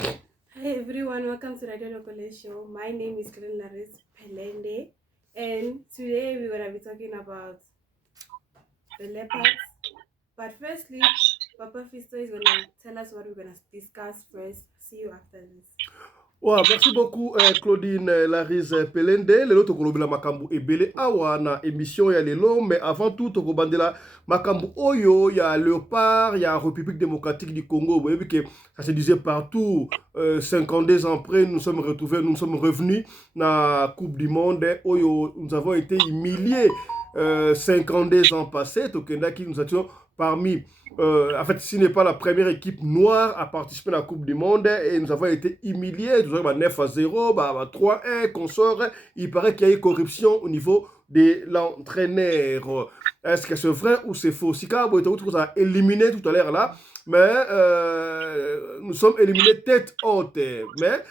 Hi everyone, welcome to Radio Lokole Show. My name is Karen Laris Pelende, and today we're gonna be talking about the leopards. But firstly, Papa Fisto is gonna tell us what we're gonna discuss first. See you after this. Ouais, merci beaucoup Claudine Larise Pelende. Lelo tokolobela makambu ebele awa na émission ya lelo, mais avant tout tokobandela makambu oyo ya Léopard, ya République démocratique du Congo. Vous voyez que ça se disait partout. 52 ans après, nous sommes retrouvés, nous sommes revenus na Coupe du Monde. Oyo, nous avons été humiliés 52 ans passés. Tokendaki, nous étions parmi en fait, ce n'est pas la première équipe noire à participer à la Coupe du Monde et nous avons été humiliés. Nous avons 9-0, 3-1, consort. Il paraît qu'il y a eu corruption au niveau de l'entraîneur. Est-ce que c'est vrai ou c'est faux? Si Kabo vous a éliminé tout à l'heure là, mais nous sommes éliminés tête haute. Mais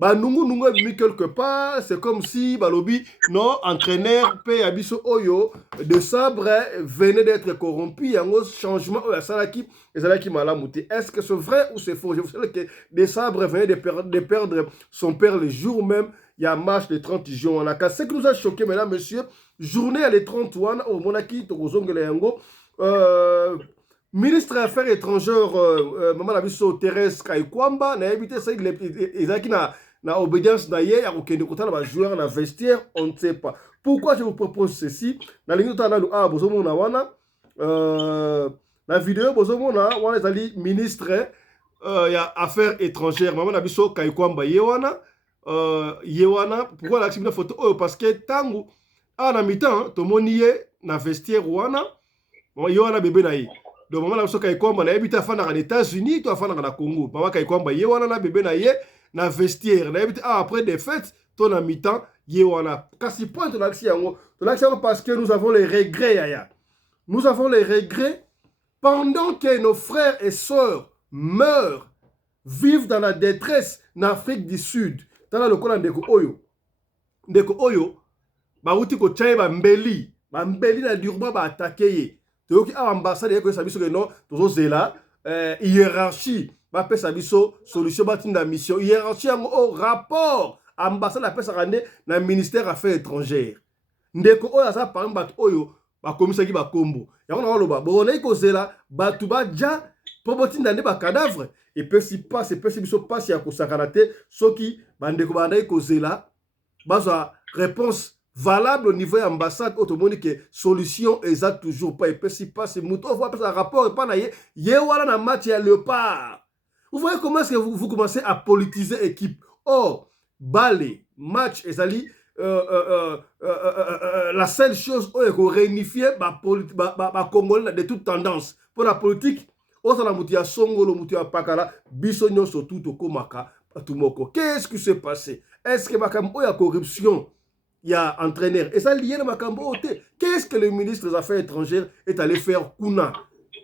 bah nungu mis quelque part, c'est comme si balobi non entraîneur P Abiso Oyo de sabre venait d'être corrompu, il y a un changement Salaki Malamouti. Est-ce que c'est vrai ou c'est faux? Je vous sais que des sabres venaient de perdre son père le jour même, il y a marche de 30 juin. Ce qui nous a choqué, mesdames, messieurs, journée à les 31 au Monaki, Togozongele Yango, ministre des Affaires étrangères, Maman Abiso Thérèse Kaikwamba, n'a évité ça, il na obédience na ye ya kokende kotala ba joueur na vestiaire, on ne sait pas. Pourquoi je vous propose ceci? Na lingi tala lu a bozomona wana la vidéo bozomona wana ezali ministre ya affaires étrangères mama na biso Kaikwamba ye wana pourquoi la na photo oyo parce que tangu na mi-temps tomoni ye na vestiaire wana ye wana bébé na ye. Donc mama na biso Kaikwamba na yebi ta afandaka na États-Unis to afandaka na Congo. Mama Kaikwamba ye wana na bébé na ye na vestiaire. Après des fêtes, ton à mi-temps, yewana. Kasi point de l'action parce que nous avons les regrets, yaya. Nous avons les regrets pendant que nos frères et sœurs meurent, vivent dans la détresse en Afrique du Sud. Dans le cas de Oyo. Ndeko Oyo, bauti ko tchaye ba mbeli na Durban ba attaqué ye. Toyoki a ambassade yeko sabiso que non, tozo zela hiérarchie. Va pesa biso solution batinda mission hiérarchie au rapport ambassade la pesa rande na ministère affaires étrangères. Ndeko oyo asa par bat oyo ba komisaki ba kombo. Yango na loba bonai ko zela batu ba ja po botinda ne ba cadavre et pesi passe pesi biso passe ya ko sakanate soki bandeko bandai ko zela baza réponse valable au niveau ambassade automoni que solution exact toujours pas et puis si pas c'est mouton voit pas un rapport et pas na ye wala na match ya Léopard. Vous voyez comment est-ce que vous commencez à politiser équipe. Or Balé match ezali la seule chose où est réunifier ba Congolais de toute tendance pour la politique osala mutu ya songolo mutu ya pakala biso nyonso tout okomaka batumoko. Qu'est-ce qui s'est passé? Est-ce que makambo ya corruption il y a entraîneur et ça lié à makambo ote? Qu'est-ce que le ministre des Affaires étrangères est allé faire kuna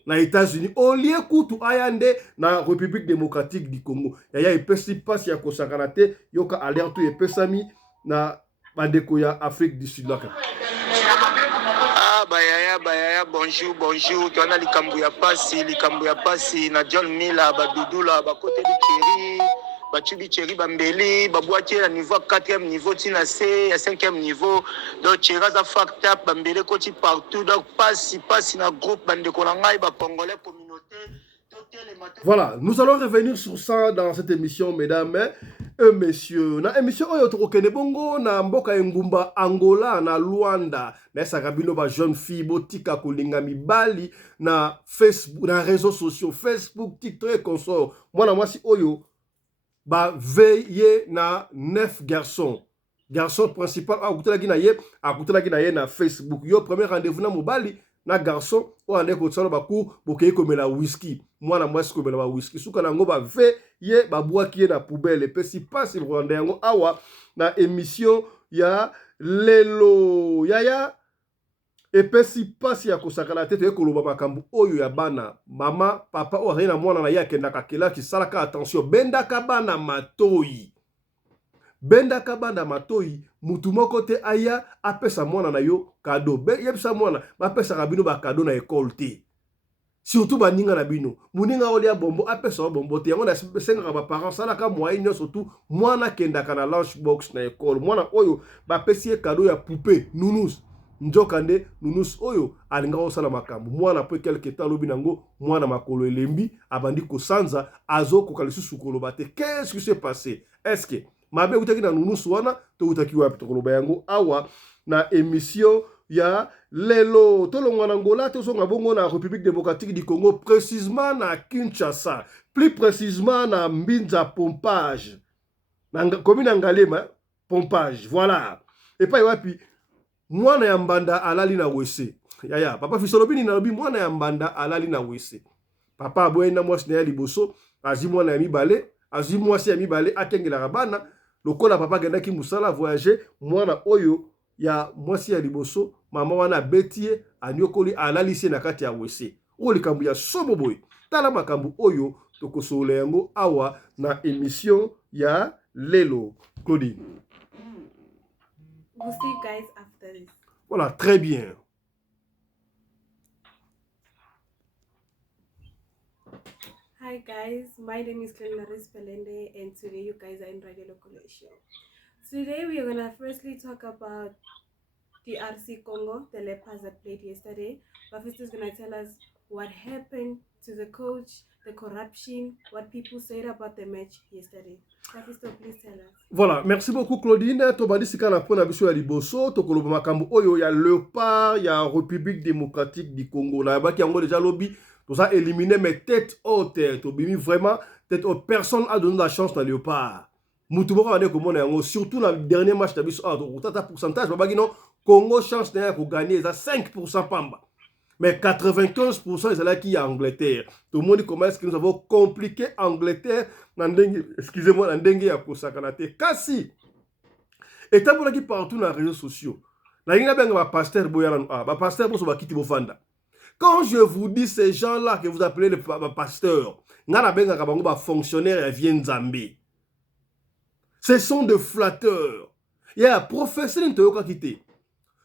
na États-Unis au lieu kutu ayande na République démocratique du Congo? Yaya epesi pasi ya kosakana te yoka alerte epesami na bandeko ya Afrique du Sud laka. Bayaya, bonjour, bonjour. Tu as likambu ya pasi, na John Mila, Badudula, Bakote Cheri, Bachubi Cheri, Bambeli, Babouati, à niveau 4e niveau, Tina C, à 5e niveau. Donc, Cheraza Fact Up, Bambele, Koti partout. Donc, pasi, na groupe, Bande Konangai, Congolais, communauté. Voilà, nous allons revenir sur ça dans cette émission, mesdames et messieurs. Na émission oyo tokokende bongo na mboka engumba Angola na Luanda. Na sakabino ba jeune fille botika kolinga mibali na Facebook, na réseaux sociaux, Facebook, TikTok et consort. Mwana mwasi oyo ba veillé na 9 garçons. Garçon principal akutelaki na ye na Facebook. Yo premier rendez-vous na mobali na garçon o ande ko tsalo baku bokei komela whisky. Mwana mwasi komela ba whisky. Suka nango ba ve ye ba bwaki ye na poubelle. Pesi passe Rwanda yango awa na émission ya lelo. Yaya epesi pasi ya kosakana te koloba makambo oyo ya bana mama papa o rien na mwana na ye akendaka kelaki salaka attention bendaka bana matoi. Bendaka banda matoi mutu moko te aya apesa mwana na yo kado. Yebisa mwana bapesa bino ba kado na école te. surtout baninga na bino muninga olia bombo apesa bombo te yango na senga ba parents sala ka moyen surtout mwana kendaka na lunch box na école mwana oyo ba pesi cadeau ya poupée nounous njokande nounous oyo alinga osala makambo mwana pe quelque temps lobi nango mwana makolo elembi abandi kosanza azo kokalisusu koloba te. Qu'est-ce qui s'est passé? Est-ce que mabe utaki na nounous wana to utaki wapi to koloba yango awa na émission ya lelo tolongwa na Angola tozonga bongo na République démocratique du Congo, précisément na Kinshasa, plus précisément na Mbinza Pompage na commune Ngalema Pompage, voilà. Et pas wapi mwana ya mbanda alali na wese yaya papa fisolobini na lobi mwana ya mbanda alali na wese papa aboyena mwasi na ya liboso azi mwana ya mibale azi mwasi ya mibale akengela bana lokola papa gendaki musala voyager mwana oyo ya mwasi ya liboso mama wana betie anyokoli alalisi na kati ya wese o likambu ya sobo boy tala makambu oyo tokosola yango awa na émission ya lelo Claudine. We'll see you guys after this. Voilà, très bien. Hi guys, my name is Clarice Pelende and today you guys are in Radio Local Show. Today we are going to firstly talk about the RC Congo, the Leopards that played yesterday. But first is going to tell us what happened to the coach, the corruption, what people said about the match yesterday. Bafisto, please tell us. Voilà, merci beaucoup Claudine. Tobandi sika na pona biso ya liboso, tokoloba makambo oyo ya Leopard, ya République démocratique du Congo. Na baki yango déjà lobby, tout ça éliminé mais tête haute, tobimi vraiment tête haute, personne a donné la chance na Leopard. Mutu moko ane komona yango surtout na dernier match na biso, tata pourcentage babaki non Congo chance na ko gagner ça 5% pamba. Mais 95% ils allaient qui à Angleterre. Tout le monde dit comment est-ce que nous avons compliqué Angleterre excusez-moi, dans dengue ya kosakanate. Kasi étant pour qui partout dans les réseaux sociaux. Na inga benga ba pasteur boyala ba pasteur bo so ba kiti bofanda. Quand je vous dis ces gens-là que vous appelez les pasteurs, ngana benga ka bango ba fonctionnaires viennent Nzambe. Ce sont des flatteurs. Il y a un professeur qui a quitté.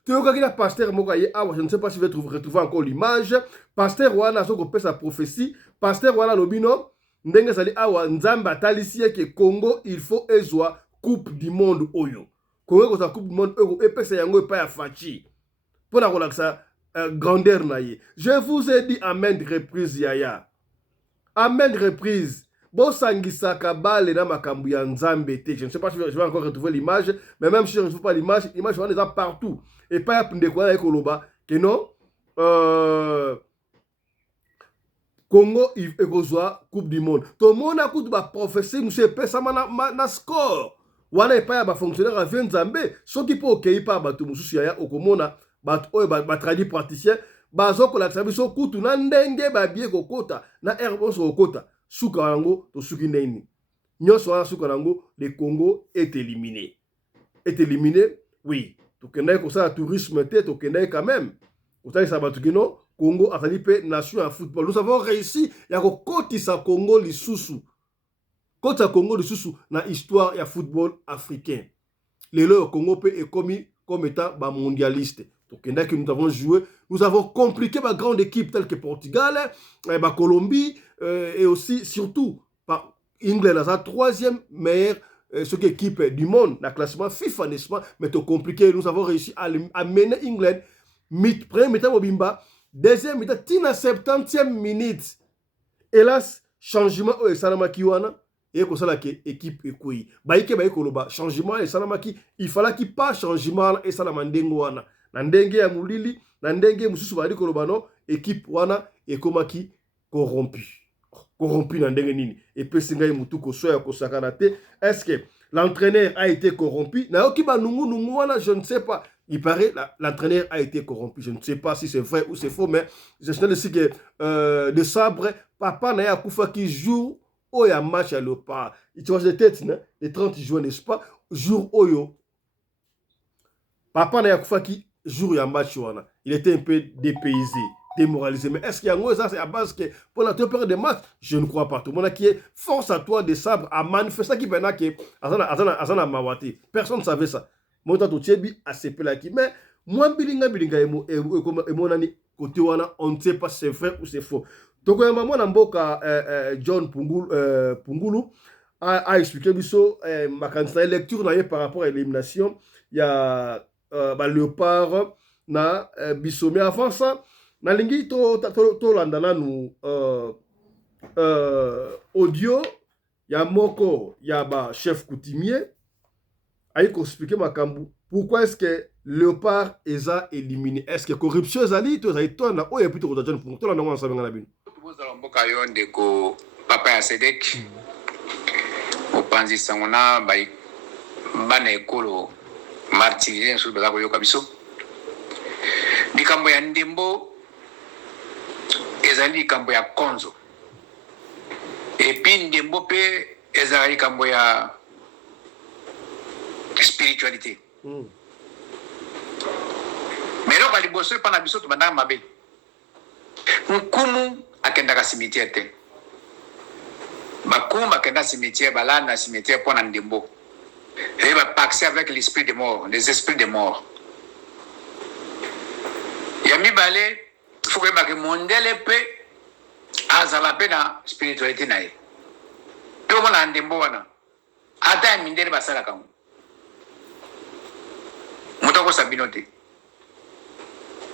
Tu as quitté pasteur Mokaye. Je ne sais pas si je vais retrouver encore l'image. Pasteur Wana a sa prophétie. Pasteur Wana Lobino. Ndenge sali awa Nzamba talisie que Congo il faut ezwa coupe du monde oyo. Congo ko coupe du monde euro epesa yango pa ya fachi. Pour la relaxa grandeur naie. Je vous ai dit à maintes reprises yaya. À maintes reprises. Bon sangisa kabale na makambu ya Nzambe te. Je ne sais pas si je vais encore retrouver l'image, mais même si je ne retrouve pas l'image, l'image on est partout. Et pas ya ndeko ya koloba que non Congo il ekozwa coupe du monde. Tout le monde a coupe ba prophétie monsieur pesa na score. Wana pas ya ba fonctionnaire vient Nzambe, soki po okei pa ba to mususu ya okomona ba oyo ba tradi praticien bazo kola biso kutu na ndenge ba bie kokota na herbon so kokota. Souka yango to suki neni. Nyonso wana souka yango le Congo est éliminé. Est éliminé, oui. To kenai ko sa tourisme te to kenai quand même. Otali sa batukino Congo atali pe nation en football. Nous avons réussi ya ko kotisa Congo lisusu. Kotisa Congo lisusu na histoire ya football africain. Lelo Congo pe est commis comme étant ba mondialiste. Donc, que nous avons joué, nous avons compliqué ma grande équipe telle que Portugal, Colombie, et aussi, surtout, par England, la troisième meilleure équipe du monde, dans le classement FIFA, n'est-ce pas? Mais tout compliqué, nous avons réussi à mener England, premier mi-temps au Bimba, deuxième mi-temps, tina 70e minute. Hélas, changement au Salamakiwana, et comme ça, l'équipe est couille. Baïke Baïkoloba, changement et Salamaki, il fallait qu'il pas changement et Salamandengoana. Na ndenge ya mulili na ndenge mususu bali kolobano équipe wana ekomaki corrompu na ndenge nini et pesi ngai mutu ko soya ko sakana te. Est-ce que l'entraîneur a été corrompu na yoki ba nungu wana je ne sais pas, il paraît l'entraîneur a été corrompu, je ne sais pas si c'est vrai ou c'est faux, mais je sais aussi que de sabre papa na ya kufa qui joue au ya match à Leopard il change de tête le 30 juin, n'est-ce pas, jour oyo papa na ya kufa qui jour ya match wana il était un peu dépaysé, démoralisé. Mais est-ce qu'il y a ça c'est à base que pour la période de match, je ne crois pas. Tout le monde qui est force à toi de sabre à manifester qui pendant que azana mawati personne ne savait ça. Moi to tchebi a sepela qui mais moi bilinga emo nani côté wana on ne sait pas si c'est vrai ou c'est faux. tokoyamba mwana mboka John Pungulu a expliqué biso makanisa lecture na ye par rapport à l'élimination ya Léopard na biso. Mais avant ça, nalingi to landa nanu audio ya moko ya ba chef coutumier ayi ko expliquer makambu pourquoi est-ce que Léopard eza éliminé. Est-ce que corruption ezali to ezali to na oyo plutôt ko John Pungulu to landa ngwana sabenga na bino tozala mboka yo ndeko papa ya Sedek opanzisa ngona bana ekolo martirisé nsusu baza koyoka biso likambo ya ndembo ezali likambo ya konzo epi ndembo mpe ezala likambo ya spiritualité meloko ya liboso epa na biso tobandaka mabe nkumu akendaka cimetière te bakumu bakenda cimetière balanda na cimetière mpo na ndembo et bapaxe avec l'esprit de mort, les esprits de mort. Ya mibale faut que bake mondele pe azala pe na spiritualité na ye. To mona ndembo wana ata mindele basala kango. Mutako sabino te.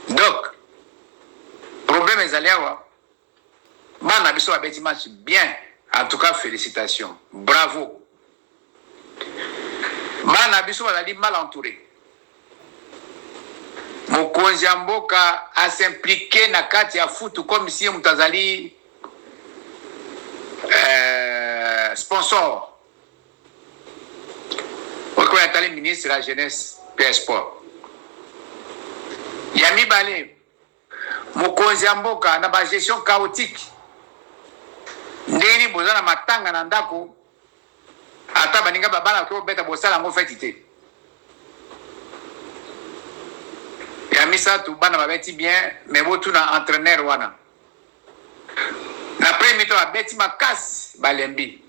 Donc problème ezali awa bana biso abeti match bien, en tout cas félicitations, bravo. Bana biso bazali mal entouré. Mokonzi ya mboka a s'impliqué na kati ya foot comme si mutazali sponsor. Oko ya tali ministre de la jeunesse et sport. Ya mibale mokonzi ya mboka na ba gestion chaotique. Ndeni bozana matanga na ndako ata baninga babana ko beta bosala ngo feti te. Ya misa tu bana babeti bien mais botu na entraîneur wana. Na premier mi-temps abeti makasi balembi.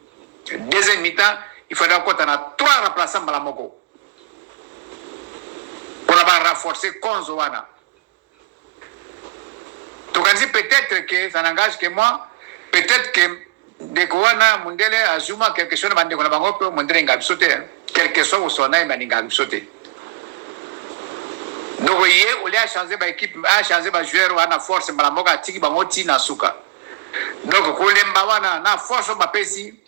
Deuxième mi-temps il faudra kota na 3 remplaçants bala moko. Pour avoir renforcer Konzo wana. Donc peut-être que ça n'engage que moi, peut-être que ndeko wana mundele azuma quelque chose bande kona bango pe mundele ngabiso te quelque chose osona imaninga ngabiso te. Donc yé oli a changé ba équipe a changé ba joueur wana force mbala moka tiki bango ti na suka. Donc kolemba wana na force ba pesi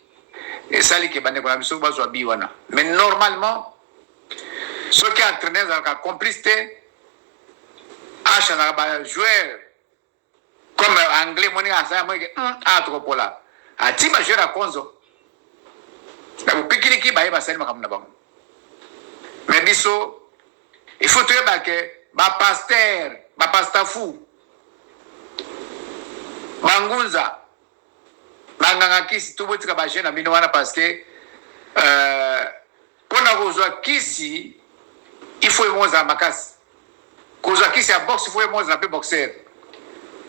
et sali ke bande kona biso ba zo bi wana. Mais normalement ceux qui entraînent dans complice a changé ba joueur comme anglais moni asa mo ke a trop pour là. Ati ba joueur a Konzo. Na bupikiri ki ba sali makamuna bango. Mais biso il faut trouver que ba pasteur fou. Bangunza. Banganga kisi tout botika ba jeune na bino wana parce que pona kozwa kisi il faut moza makasi. Kozwa kisi ya boxe il faut moza pe boxeur.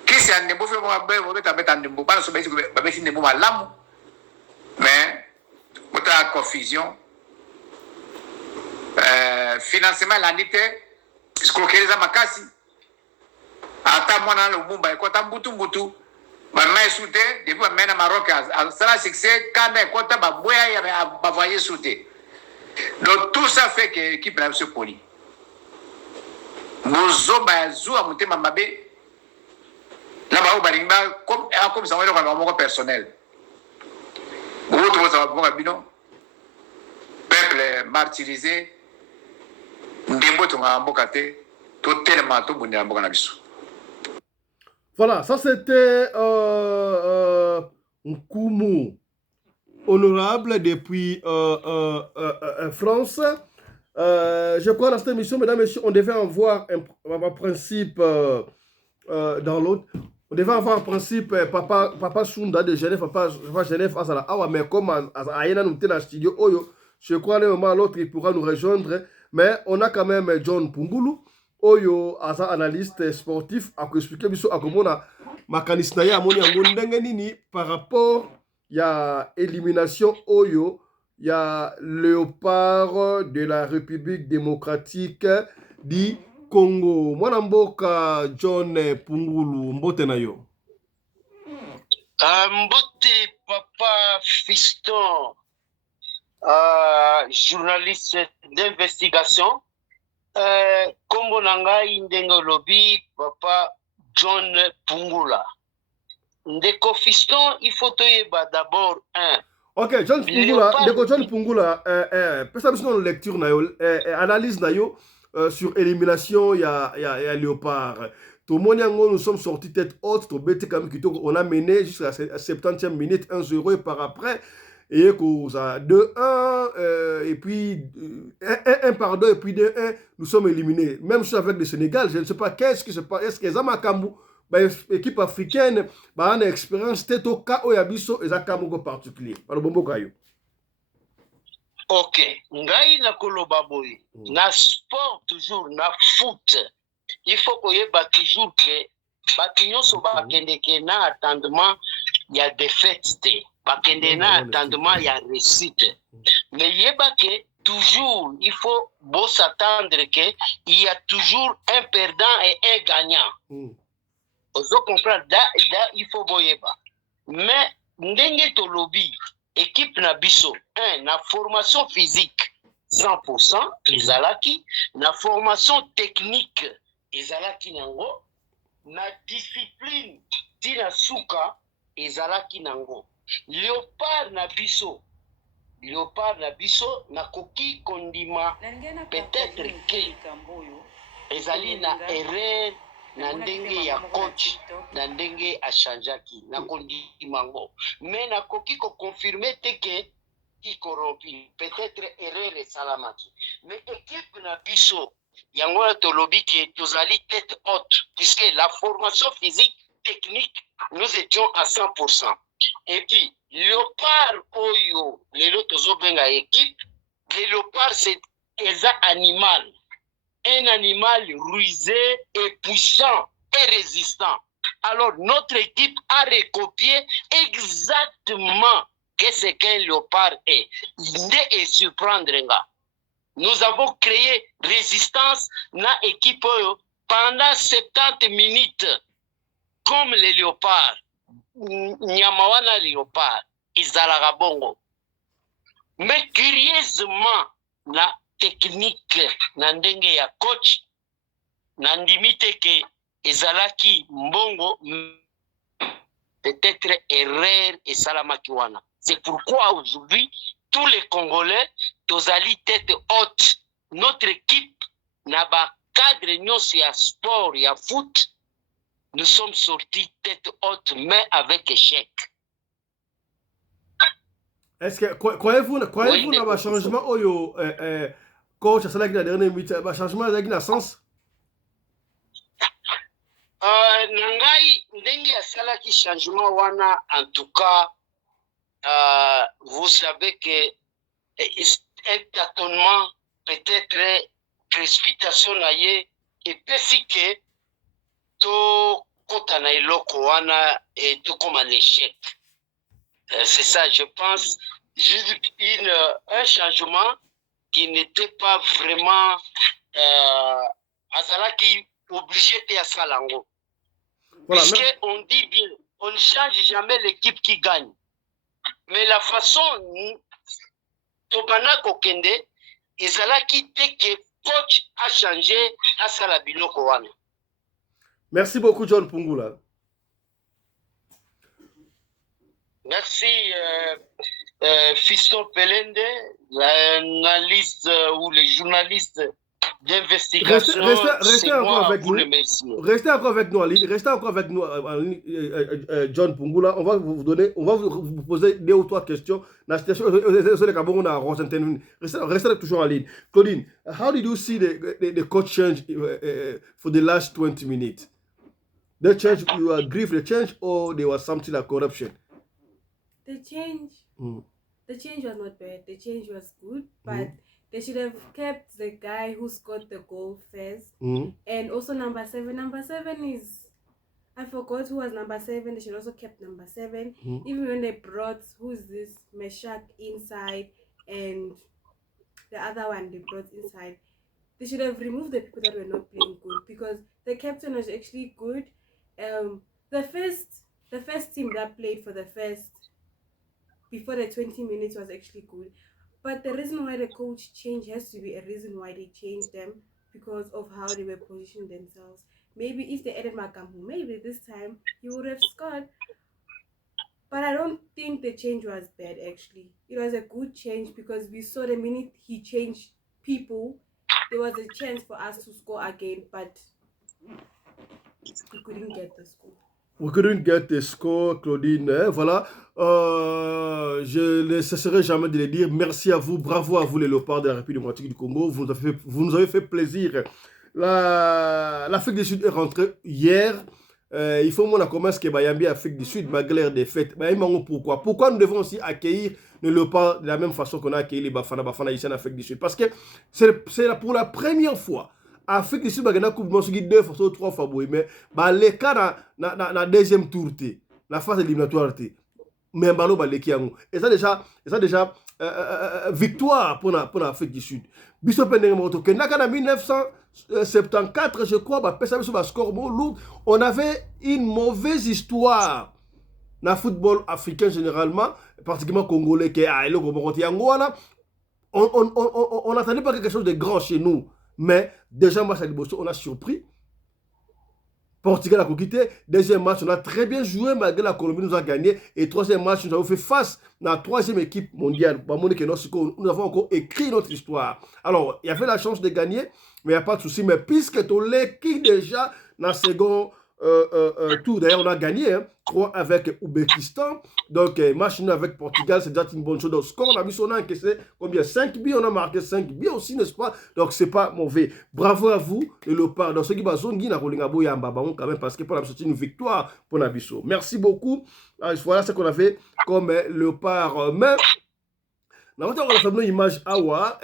Kisi ya ndembo faut mo beta beta ndembo bana so beti ba beti ndembo malamu. Mais bota confusion. Financement l'anité escroquerie makasi ata mwana lumumba ekota mbutu ba mai soute depuis ba mena Maroc a sala succès kanda ekota ba boya ya ba voyer soute. Donc tout ça fait que l'équipe n'a pas poli. Mozo ba zua mutema mabe na ba balimba comme ça on est dans mon personnel. Beaucoup de ça va bino peuple martyrisé. Voilà, ça c'était Nkumu, honorable depuis France. Je crois dans cette émission, mesdames et messieurs, on devait avoir un principe dans l'autre. On devait avoir un principe papa Sunda de Genève, papa Genève, mais comme à nous dans studio, je crois à un moment l'autre il pourra nous rejoindre. Mais on a quand même John Pungulu, oyo asa analyste sportif, a expliqué biso akomona makanisna ya amoni yango ndenge nini par rapport ya élimination oyo ya Léopard de la République démocratique du Congo. Mwana mboka John Pungulu, mbote na yo. Mbote Papa Fiston, journaliste d'investigation. Kombo nangai ndenge lobi Papa John Pungula. Ndeko Fiston, il faut toyeba d'abord un. Ok, John Pungula, ndeko John Pungula, pesa biso na lecture na yo, analyse na yo sur élimination ya Léopard. Tout le monde, nous sommes sortis tête haute, on a mené jusqu'à la 70e minute 1-0 et par après, et ça 2-1, et puis 1 par 2, et puis 2-1, nous sommes éliminés. Même chose avec le Sénégal, je ne sais pas qu'est-ce qui se passe. Est-ce que Zamakambu, équipe africaine, a une expérience tête au cas où il y a biso et Zakamugo particulier. Par bon bokayo. Ok, ngai na koloba boy, na sport toujours, na foot. Il faut qu'on y ait toujours que Batignon soit bakendeke na attendement il y a défaite bakende na attendement il y a réussite mais yeba que toujours il faut beau s'attendre que il y a toujours un perdant et un gagnant. Vous comprenez da il faut boyeba mais ndenge to lobby équipe na biso na formation physique 100% ezalaki na formation technique ezalaki nango na discipline tina suka ezalaki nango léopard na biso na koki kondima peut-être que ezali na erreur na ndenge ya coach na ndenge achangeaki na kondima ngo mais na koki ko confirmer te que qui corrompi peut-être erreur esalamaki mais équipe na biso yango tolobi que tozali tête haute puisque la formation physique technique nous étions à 100%. Et puis léopard oyo lelo tozobenga équipe le léopard c'est un animal rusé et puissant et résistant. Alors notre équipe a recopié exactement qu'est-ce qu'un léopard est et surprendre nga. Nous avons créé résistance na équipe pendant 70 minutes comme les léopards. Nyamawana léopard, izalaga bongo. Mais curieusement, na technique na ndenge ya coach, na ndimite ke izalaki mbongo, peut-être erreur et salamakiwana. C'est pourquoi aujourd'hui, tous les Congolais, tozali tête haute. Notre équipe n'a pas cadre nyonso ya sport, ya foot. Nous sommes sortis tête haute, mais avec échec. Est-ce que croyez-vous dans le changement oyo coach à la dernière minute, le changement a sens? Nangai ndenge asalaki changement wana en tout cas vous savez que un tâtonnement peut-être précipitation naie et pesi que to kota na iloko wana et tout comme un échec. C'est ça, je pense, un changement qui n'était pas vraiment azalaki obligé de faire ça lango. Voilà, parce qu'on dit bien, on ne change jamais l'équipe qui gagne. Mais la façon Tobana Kokende, ezalaki te que coach a changé à Salabiloko wana. Merci beaucoup, John Pungula. Merci, Fiston Pelende, l'analyste ou le journaliste d'investigation. Restez encore avec nous. Restez encore avec nous en ligne. Restez encore avec nous en ligne, John Pungula. On va vous poser 2 ou 3 questions. Restez toujours en ligne. Claudine, how did you see the coach change for the last 20 minutes? The change, you agree with the change, or there was something like corruption? The change was not bad. The change was good, but they should have kept the guy who scored the goal first. And also number 7. Number 7 is, I forgot who was number 7. They should also kept number 7. Even when they brought, who's this, Meshach inside, and the other one they brought inside, they should have removed the people that were not playing good, because the captain was actually good. The first the first team that played for the first, before the 20 minutes was actually good. But the reason why the coach changed has to be a reason why they changed them, because of how they were positioning themselves. Maybe if they added Makambu, maybe this time he would have scored. But I don't think the change was bad actually. It was a good change because we saw the minute he changed people, there was a chance for us to score again, but we couldn't get the score. We couldn't get the score, Claudine. Voilà. Je ne cesserai jamais de le dire. Merci à vous. Bravo à vous, les léopards de la République démocratique du Congo. Vous nous avez fait plaisir. L'Afrique du Sud est rentrée hier. Il faut qu'on commence que Bayambi Afrique du Sud, malgré les défaites. Pourquoi nous devons aussi accueillir les léopards de la même façon qu'on a accueilli les Bafana ici en Afrique du Sud? Parce que c'est pour la première fois. Afrique du Sud, il y a une coupe de monde 2 fois ou 3 fois, mais les cas dans la deuxième tour, la phase éliminatoire, mais et ça déjà victoire pour l'Afrique du Sud. Biso Penengemoto, que en 1974, je crois, on avait une mauvaise histoire dans le football africain généralement, particulièrement congolais, on n'attendait pas quelque chose de grand chez nous. Mais déjà, match à Liboso, on a surpris. Portugal a quitté. Deuxième match, on a très bien joué malgré la Colombie nous a gagné. Et troisième match, nous avons fait face à la troisième équipe mondiale. Nous avons encore écrit notre histoire. Alors, il y avait la chance de gagner, mais il n'y a pas de souci. Mais puisque tu l'équipe déjà dans le second tour, d'ailleurs, on a gagné 3 avec Ouzbékistan. Donc, match avec Portugal, c'est déjà une bonne chose. Donc, score, on a mis son encaissé combien? 5 buts, on a marqué 5 buts aussi, n'est-ce pas? Donc, c'est pas mauvais. Bravo à vous, le léopard. Donc, ceux qui vont quand même, parce que pour la sortie une victoire pour Nabiso. Merci beaucoup. Voilà ce qu'on avait comme léopard. Mais, on a fait une image awa,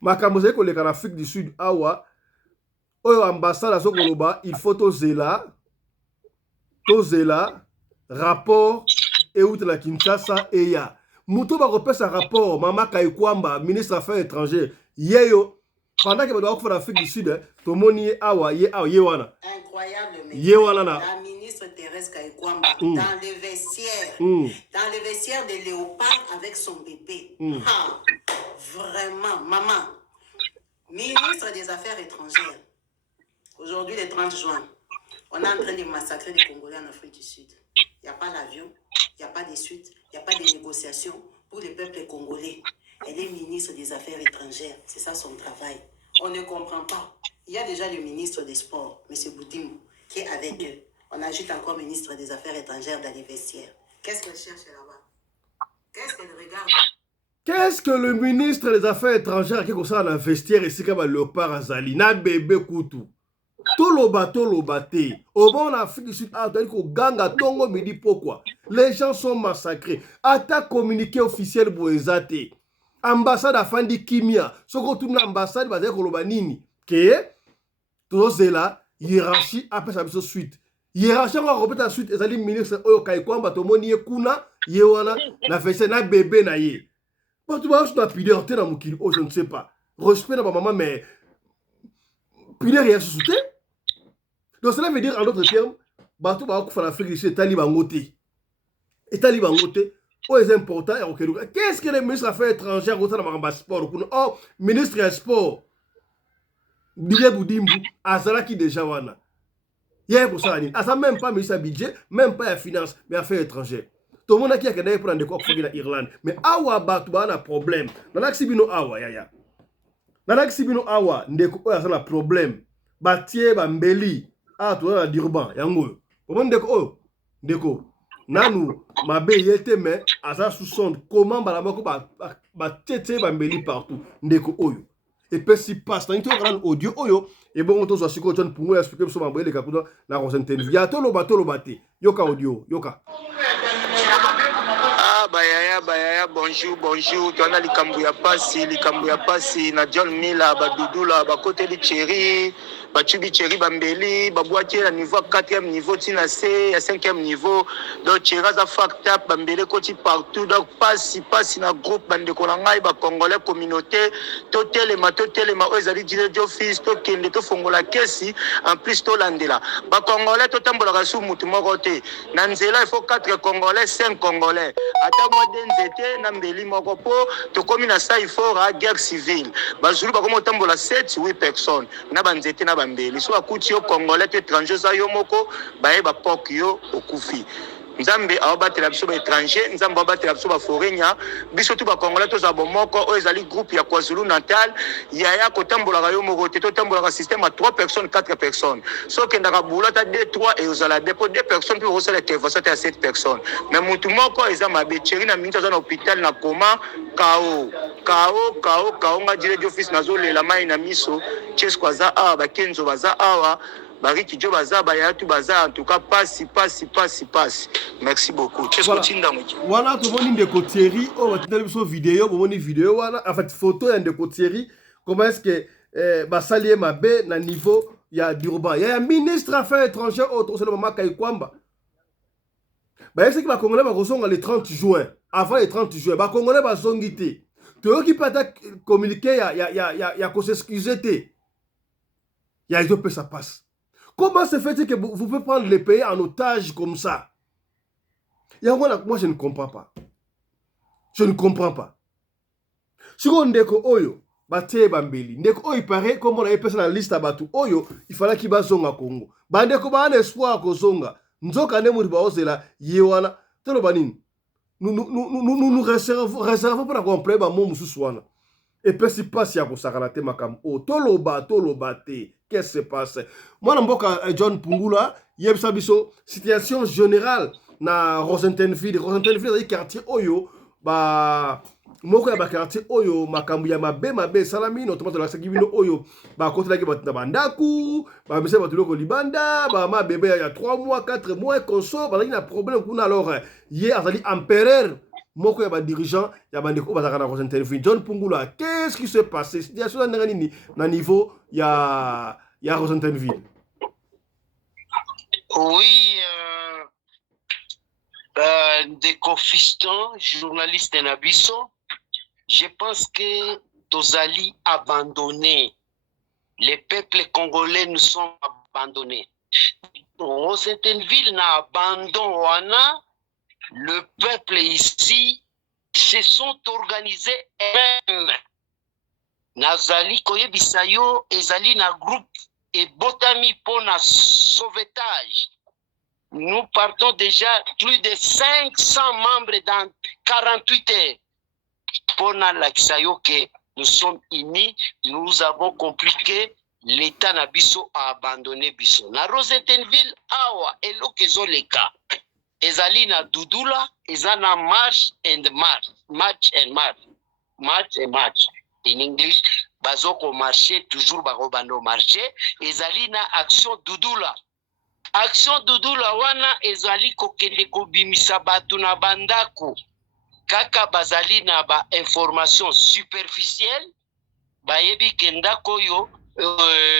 ma camosée qu'on est en Afrique du Sud, awa, ambassade à Sokoloba, il faut tozela rapport et outre la Kinshasa et ya muto ba repère sa rapport Mama Kaikwamba ministre des Affaires étrangères yeyo pendant que ba faire l'Afrique du Sud to moni awa yewana incroyable la ministre Thérèse Kaikwamba dans le vestiaire de Léopard avec son bébé. Vraiment maman, ministre des Affaires étrangères. Aujourd'hui, le 30 juin, on est en train de massacrer les Congolais en Afrique du Sud. Il n'y a pas d'avion, il n'y a pas de suite, il n'y a pas de négociation pour le peuple congolais. Elle est ministre des Affaires étrangères. C'est ça son travail. On ne comprend pas. Il y a déjà le ministre des Sports, M. Boudimou, qui est avec eux. On ajoute encore ministre des Affaires étrangères dans les vestiaires. Qu'est-ce qu'elle cherche là-bas? Qu'est-ce qu'elle regarde? Qu'est-ce que le ministre des Affaires étrangères qui est comme ça dans le vestiaire ici comme le léopard Azali? Na bébé Koutou. Toloba te. Au bon en Afrique du Sud, Ganga Tongo me dit pourquoi. Les gens sont massacrés. Attaque communiqué officiel Boezate. Ambassade Afandi Kimia. Ce qu'on tourne l'ambassade, va dire Koloba Nini. Que tout là, hiérarchie après ça suite. Hiérarchie on va répéter la suite. Ezali ministre Oyo Kaikwamba Tomoni Kuna Yewana na fait na bébé na ye. Bon tu vas sur la pideur te na mukili. Oh je ne sais pas. Respect na maman mais pideur rien sous donc cela veut dire en d'autres termes, bateau va faire l'Afrique du Sud, Talibangoté. Et Talibangoté, c'est important. Qu'est-ce que les ministres des Affaires étrangères ont dans le sport? Oh, ministre des Sports, Bilé Boudimbu, Azalaki déjà wana. Il y a pour ça, ça même pas ministre du budget, même pas la finance, mais affaires étrangères. Tout le monde a qui a gagné pour un décor pour l'Irlande. Mais awa bateau a un problème. Dans l'axibino awa, yaya. Dans l'axibino awa, ndeko a un problème. Batie bambeli. Ah, tu as Durban, yango. Comment ndeko nanu mabe yete mais asa sous sonde comment balamako ba tete bambeli partout ndeko oyo. Et puis si passe dans un audio oyo et bon on to so siko John pour expliquer so mambele kakuda na ko interview. Ya to lo bate. Yoka audio, yoka. Bayaya, bonjour. Tu as likambu ya pasi, na John Mila, Badudula, Bakote di Chéri, bachubi Thierry Bambeli babwaki na niveau 4e niveau tina C ya 5e niveau donc Thierry za fucked up Bambeli koti partout donc passe na groupe bande ko ngai ba congolais communauté totelema ezali direct office to kende to fongola kesi en plus to landela ba congolais to tambola ka su mutu moko te na nzela il faut 4 congolais 5 congolais ata mo denzete na mbeli moko po to komi na ça il faut la guerre civile bazulu ba komo tambola 7-8 personnes na banzete na bambeli so akuti yo congolais to étranger za yo moko ba ba pok yo okufi nzambe abatela biso ba étranger nzambe abatela biso ba foreigner biso tu ba congolais to za bomoko o ezali groupe ya KwaZulu Natal ya kotambola ka yo moko te to tambola ka système à 3 personnes 4 personnes so kenda ka bula ta 2 3 et ozala dépôt 2 personnes puis osala intervention à 7 personnes mais mutu moko ezama be Thierry na minta za na hôpital na coma kao nga direct office na zo lela mai na miso chesko za awa ba kenzo baza awa Bariki Joe baza bayatu baza en tout cas passe. Merci beaucoup. Qu'est-ce que tu dis? Voilà tout le monde ndeko Thierry on va tenir une vidéo voilà en fait photo ya ndeko Thierry comment est-ce que basalier mabe na niveau ya Durban il y a un ministre affaires étrangères autre c'est le moment Kaikwamba ba c'est que ba congolais ba kozonga le 30 juin avant le 30 juin ba congolais ba zongité to qui pas communiquer ya ko s'excuser té ya ils peut ça passe. Comment se fait-il que vous pouvez prendre les pays en otage comme ça? Moi, je ne comprends pas. Je ne comprends pas. Si on ndeko oyo, bate bambeli. Ndeko oyo paraît comme on a fait dans la liste à batu oyo, il fallait qu'il va zonga Congo. Bandeko ba un espoir ko zonga. Nzoka ne mutu ba osela yewana. Tolo banini. Nous réservons pour la complet ba mo mususu wana. Et puis si pas si ya ko sakalate makam o toloba te. Qu'est-ce qui se passe? Moi, je John Pungula, yebsa biso situation générale na Rosentenville. Rosentenville, c'est quartier Oyo. Ba moko ya ba quartier Oyo, makambu ya mabe salami, notamment la sakibino Oyo. Ba côté la ki ba bandaku, ba mese ba tuloko libanda, ba ma bébé il y a 3 mois, 4 mois conso, ba na problème kuna alors hier azali empereur. Moko ya ba dirigeant ya bandeko bazaka na Rosentenville. John Pungula, qu'est-ce qui se passe? Situation na niveau ya Rosentenville. Oui, Ndeko Fiston, journaliste Nabiso, je pense que Tozali abandonné. Les peuples congolais nous sont abandonnés. Rosentenville n'a abandon wana. Le peuple ici se sont organisés eux-mêmes. Nazali koye bisayo ezali na groupe et botami pour na sauvetage. Nous partons déjà plus de 500 membres dans 48 heures. Pour na lakisayo que nous sommes unis, nous avons compris que l'État na biso a abandonné biso. Na Rosentenville awa elokezo leka. Ezali na Dudula, ezana march and march. In English, bazoko marché, toujours barobando marché. Ezali na action Dudula. Action Dudula wana ezali kokende kobimisa batu na bandako. Kaka bazali na ba information superficielle. Bayebi kendako yo,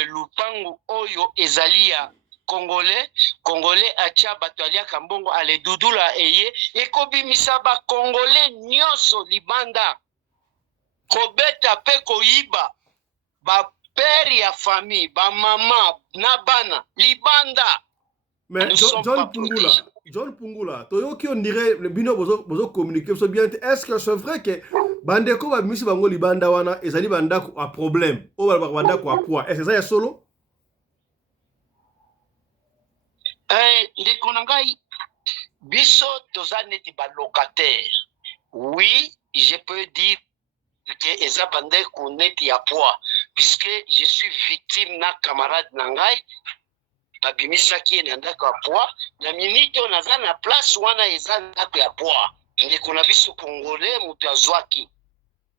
lupangu oyo ezali ya Congolais atia batalia kambongo ale Dudula eye ekobimisa ba Congolais nyonso libanda kobeta pe koyiba ba père ya famille ba mama na bana libanda. Mais John Pungula, toyoki on dirait le bino bozo communiquer so bien. Est-ce que c'est vrai que bandeko ba misi bango libanda wana ezali bandako a problème o ba bandako a poids? Est-ce que ça ya solo? Ndeko nangai biso toza neti ba locataire. Oui, je peux dire que eza bandeko neti ya poids puisque je suis victime na camarade nangai babimisaki na ndako ya poids na minute on aza na place wana eza ndako ya poids. Ndeko na biso congolais mutu azwaki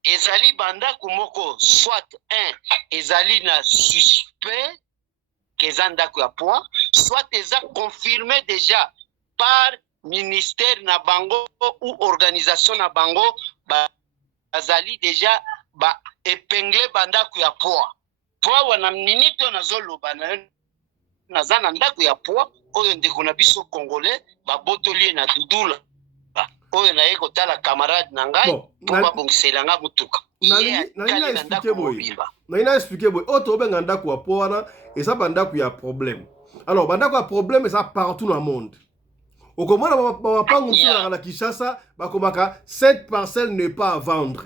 ezali bandako moko soit un ezali na suspect qu'eza ndako ya poids, soit eza confirmé déjà par ministère na bango ou organisation na bango bazali déjà ba épinglé bandako ya poids. po awa na minute oyo nazoloba na yo naza na ndako ya po oyo ndeko na biso congolais babotoli ye na dudula oyo naye kotala camarade na ngai po babongisela nga motuka naina expliqué boye oyo tobenga ndako ya po wana eza bandako ya problème. Alors bandako ya problème eza partout dans le monde. Okomona bapango mosusu na Kinshasa bakomaka cette parcelle n'est pas à vendre.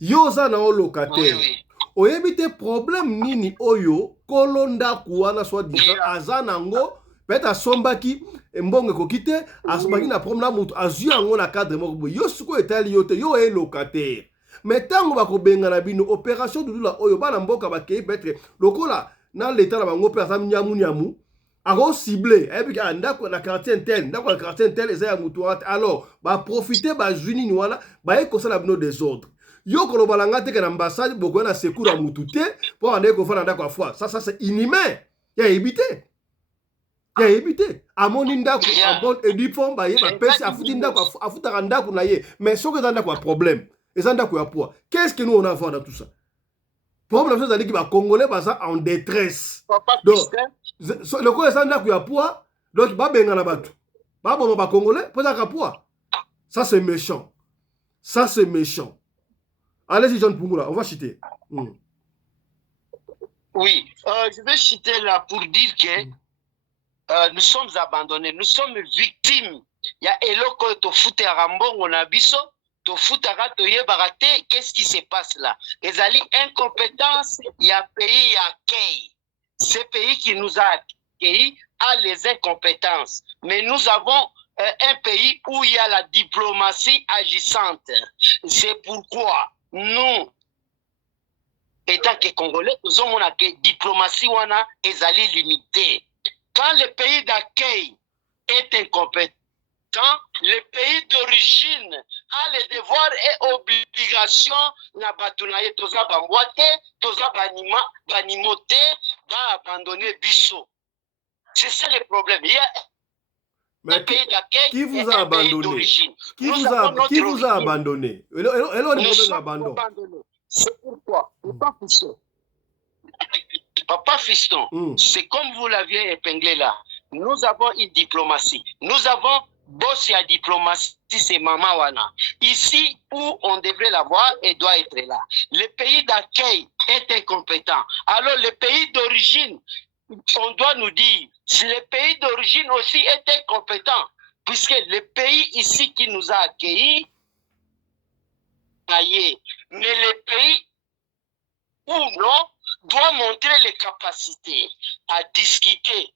Yo za na o locataire. Oyebi te problème nini oyo kolonda kuwana soit disant aza nango peut-être asombaki mbongo kokite asombaki na problème na mutu azu yango na cadre moko boye yo suko etali yo te yo e locataire. Mais tango bakobenga na bino opération dudula oyo bana mboka bakei peut-être lokola na l'état na bango pe asa nyamu ako ciblé ebi ka ndako na quartier tel ndako na quartier tel eza ya mutu alors ba profiter ba juni ni wana ba ekosala bino désordre. Yo ko lobalanga te na ambassade boko na secours à mutu te pour ande ko fana ndako afwa ça c'est inhumain ya éviter amoni ndako en bonne uniforme ba ye ba pesi afuti ndako afuta ndako na ye mais soko za ndako a problème eza ndako ya poids. Qu'est-ce que nous on a à voir dans tout ça? Problème c'est que les Congolais sont en détresse. Donc le quoi eza ndako ya poids donc ba benga na batu ba bon ba Congolais pour ça poids. Ça c'est méchant. Ça c'est méchant. Allez-y, John Pungula, on va citer. Oui, je vais citer là pour dire que nous sommes abandonnés, nous sommes victimes. Il y a eloko to foute rambongo na biso, to foute to yebarate, qu'est-ce qui se passe là? Ezali incompétence, il y a pays accueil. Ce pays qui nous a accueillis a les incompétences. Mais nous avons un pays où il y a la diplomatie agissante. C'est pourquoi nous, étant que Congolais, nous avons une diplomatie wana ezali limitée. Quand le pays d'accueil est incompétent, le pays d'origine a les devoirs et obligations na batunaye toza bangwate, toza banimote, ba abandonner biso. C'est ça le problème. Il y a un pays d'accueil qui vous a abandonné? Qui vous a abandonné? C'est pourquoi, Papa Fiston, c'est comme vous l'aviez épinglé là. Nous avons une diplomatie. Nous avons boss à diplomatie, c'est Mama Wana. Ici où on devrait l'avoir et doit être là. Le pays d'accueil est incompétent. Alors le pays d'origine, on doit nous dire si le pays d'origine aussi est incompétent, puisque le pays ici qui nous a accueillis, mais le pays où non, doit montrer les capacités à discuter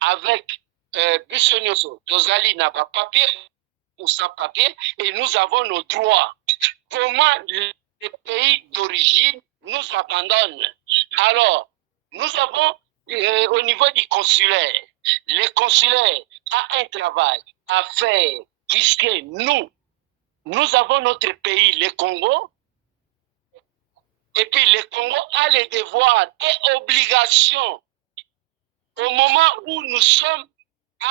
avec Bissonioso, Tozali n'a pas papier ou sans papier, et nous avons nos droits. Comment les pays d'origine nous abandonnent? Alors, nous avons au niveau du consulaire, le consulaire a un travail à faire, puisque nous avons notre pays, le Congo, et puis le Congo a les devoirs et obligations. Au moment où nous sommes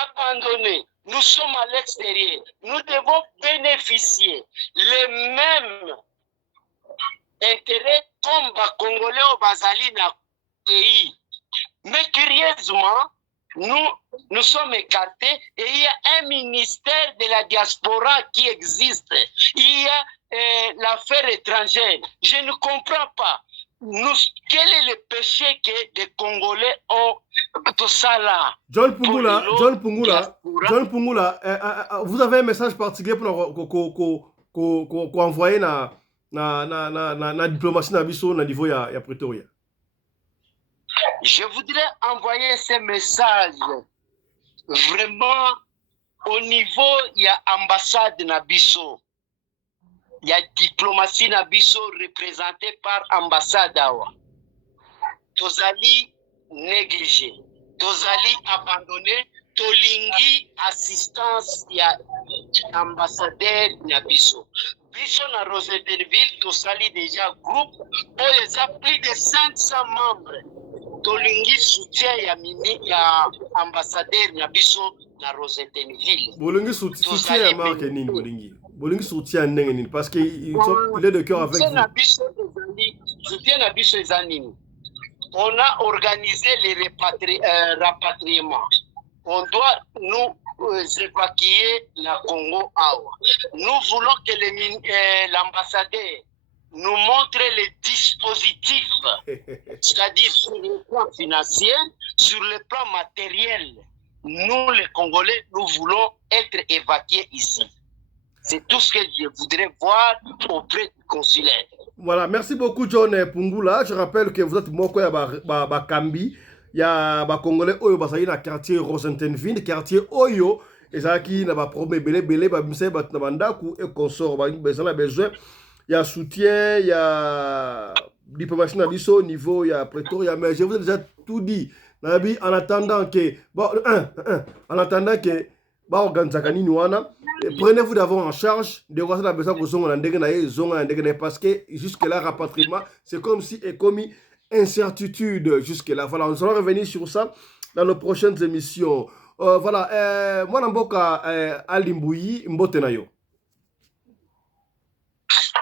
abandonnés, nous sommes à l'extérieur, nous devons bénéficier les mêmes intérêts comme les Congolais au Bazali na pays. Mais curieusement, nous sommes écartés et il y a un ministère de la diaspora qui existe. Il y a l'affaire étrangère. Je ne comprends pas. Quel est le péché que les Congolais ont tout ça là? John Pungula, vous avez un message particulier pour envoyer na diplomatie na biso na niveau ya Pretoria? Je voudrais envoyer ce message vraiment au niveau il y a ambassade na biso. Il y a diplomatie na biso représentée par ambassade awa. Tozali négligé, tozali abandonné, tolingi assistance ya ambassadeur na biso. Biso na Rosettenville, tozali déjà groupe, où il y a plus de 500 membres. Tolingi soutien ya mini ya ambassadeur na biso na Rosettenville. Bolingi soutien ya marque nini bolingi? Bolingi soutien ndenge nini parce que il est de cœur avec vous. Soutien na biso ezanini. on a organisé les rapatriements. On doit nous évacuer la Congo Awa. Nous voulons que l'ambassadeur nous montre les dispositifs, c'est-à-dire sur le plan financier, sur le plan matériel. Nous, les Congolais, nous voulons être évacués ici. C'est tout ce que je voudrais voir auprès du consulaire. Voilà, merci beaucoup John Pungula. Je rappelle que vous êtes moko ya ba Kambi, ya ba Congolais oyo basali na quartier Rosentenville, quartier oyo ezaki na ba problème belé ba mse ba na bandaku et consort ba besoin il y a soutien, il y a diplomatie na biso au niveau, il y a Pretoria, mais je vous ai déjà tout dit. Nabi, en attendant que prenez-vous d'abord en charge de voir la besoin parce que jusque là rapatriement c'est comme si est commis incertitude jusque là. Voilà, nous allons revenir sur ça dans nos prochaines émissions. Voilà, moi namboka Alimbuyi mbote na yo.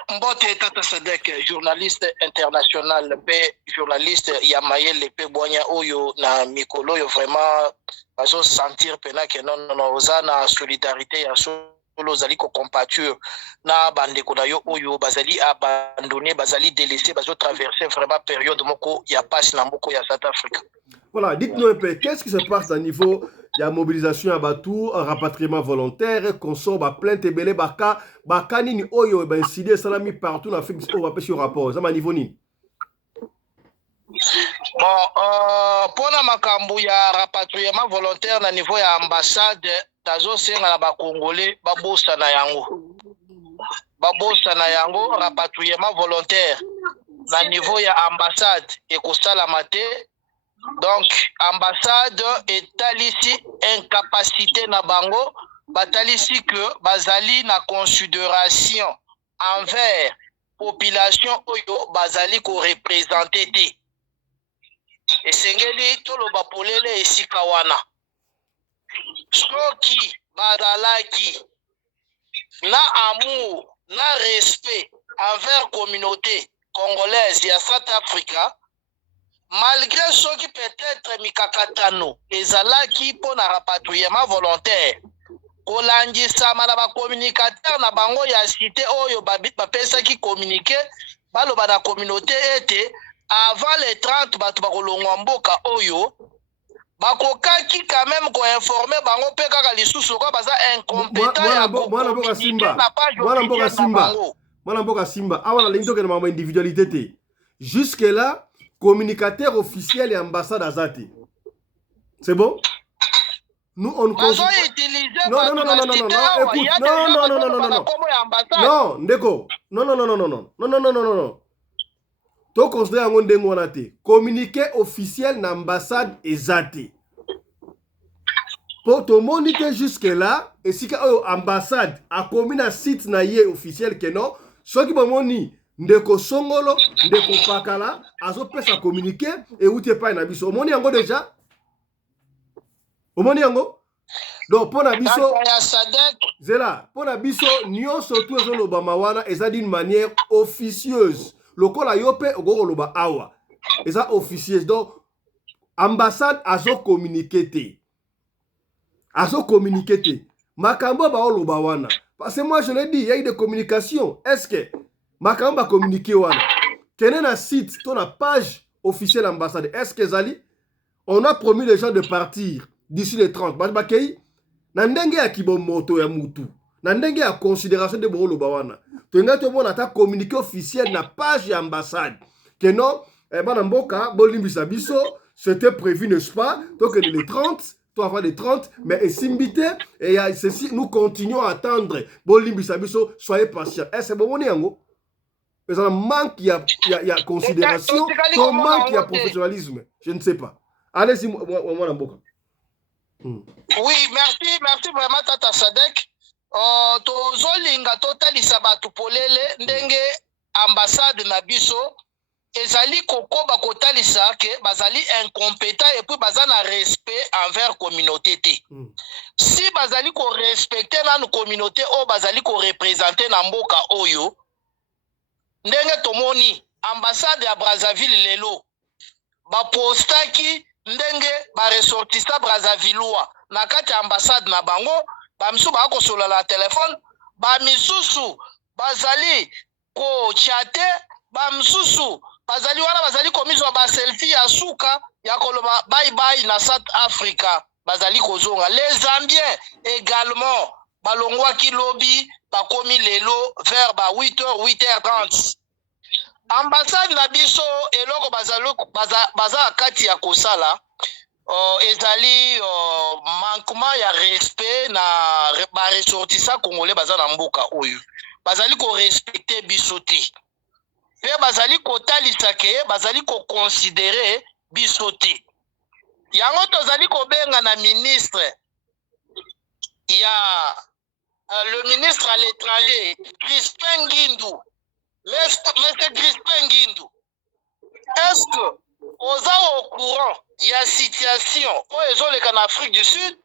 Mbote Tata Sadek, journaliste international, journaliste Yamayel Lepe Boanya Oyo na Mikolo, yo vraiment bazo sentir pena que non oza na solidarité ya solo zali ko compature na bande ko na yo oyo bazali abandonné, bazali délaissé, bazo traverser vraiment période moko ya passe na moko ya South Africa. Voilà, dites-nous un peu, qu'est-ce qui se passe à niveau de la mobilisation à Batou, un rapatriement volontaire, consort, plainte et belé, baka nini oyo, incidé, salami partout en Afrique, on va pêcher au rapport, ça m'a niveau ni. Bon, pour la makambu ya rapatriement volontaire na niveau ya ambassade, tazo senga la ba Congolais, babosa na yango. Babosa na yango, rapatriement volontaire na niveau ya ambassade, et kosala mate. Donc, ambassade etalisi incapacité na bango, batalisi que bazali na considération envers population oyo bazali ko représenter te. Et sengeli tolo bapolele esika wana. Soki bazalaki na amour, na respect envers communauté congolaise ya South Africa, malgré ce qui peut-être mikakatano ezalaki pour na rapatriement volontaire kolangisa na ba communicateur na bango ya cité oyo bapesa ki communiquer baloba na communauté ete avant les 30 batu bakolongwa mboka oyo bakokaki quand même ko informer bango pe kaka lisusu ko baza incompétent ya mwana mboka Simba awa na lingi to ke na individualité te jusque là communicateur officiel et ambassade Azati. C'est bon? Nous on considère non, ndeko. Non. To considère ngonde ngwana te. Communiqué officiel na ambassade Ezati. Pour te monique jusque là, et si ambassade a commis un site na ye officiel que non, ce qui bomoni ndeko songolo ndeko pakala azo pesa communiquer et où t'es pas na biso omoni yango déjà omoni yango donc pour na biso zela pour na biso nyo surtout zo lobama wana eza d'une manière officieuse lokola yope ogoko loba awa eza officieuse donc ambassade azo communiquer te makambo ba loba wana parce que moi je l'ai dit il y a eu des communications est-ce que Makamba communiqué wana. Tenez na site, ton la page officielle ambassade. Est-ce que Zali, on a promis les gens de partir d'ici les 30. Bakei, nandenge ya kibomoto ya mutu. Nandenge ya considération de bolo bawana. Tenga tout le monde a communiqué officiel na page ambassade. Que non, banamboka, bolimbisa biso, c'était prévu, n'est-ce pas? Donc les 30. Avant les 30, mais simbité, et ceci, nous continuons à attendre. Bolimbisa biso, soyez patients. C'est bon, on est en haut. Mais ça manque, il y a considération, il manque, il y a professionnalisme. Je ne sais pas. Allez-y, moi, Oui, merci vraiment, Tata Sadek. Tozolinga totalisa batu polele ndenge ambassade na biso ezali kokoba kotalisa ke bazali incompétent et puis bazana respect envers communauté te. Si bazali ko respecter na communauté o bazali ko représenter na mboka oyo ndenge tomoni ambassade ya Brazzaville lelo bapostaki ndenge baressortissa Brazzavillois na kati ya ambassade na bango, bamisusu bakosola la telefone, bamisusu bazali ko chate, bamisusu bazali wana bazali komizwa ba selfie ya suka ya koloba bye bye na South Africa, bazali kozonga. Les Zambiens également balongwaki lobby bakomi lelo vers ba 8h 8h30. Ambassade na biso eloko baza kati ya kosala ezali manquement ya respect na ba ressortissa congolais baza na mboka oyo, bazali ko respecter biso te pe bazali kotalisa ke bazali ko considérer biso te. Yango tozali kobenga na ministre ya le ministre à l'étranger Crispin Nguindu. Monsieur Crispin Nguindu, est-ce que vous êtes au courant de la situation en Afrique du Sud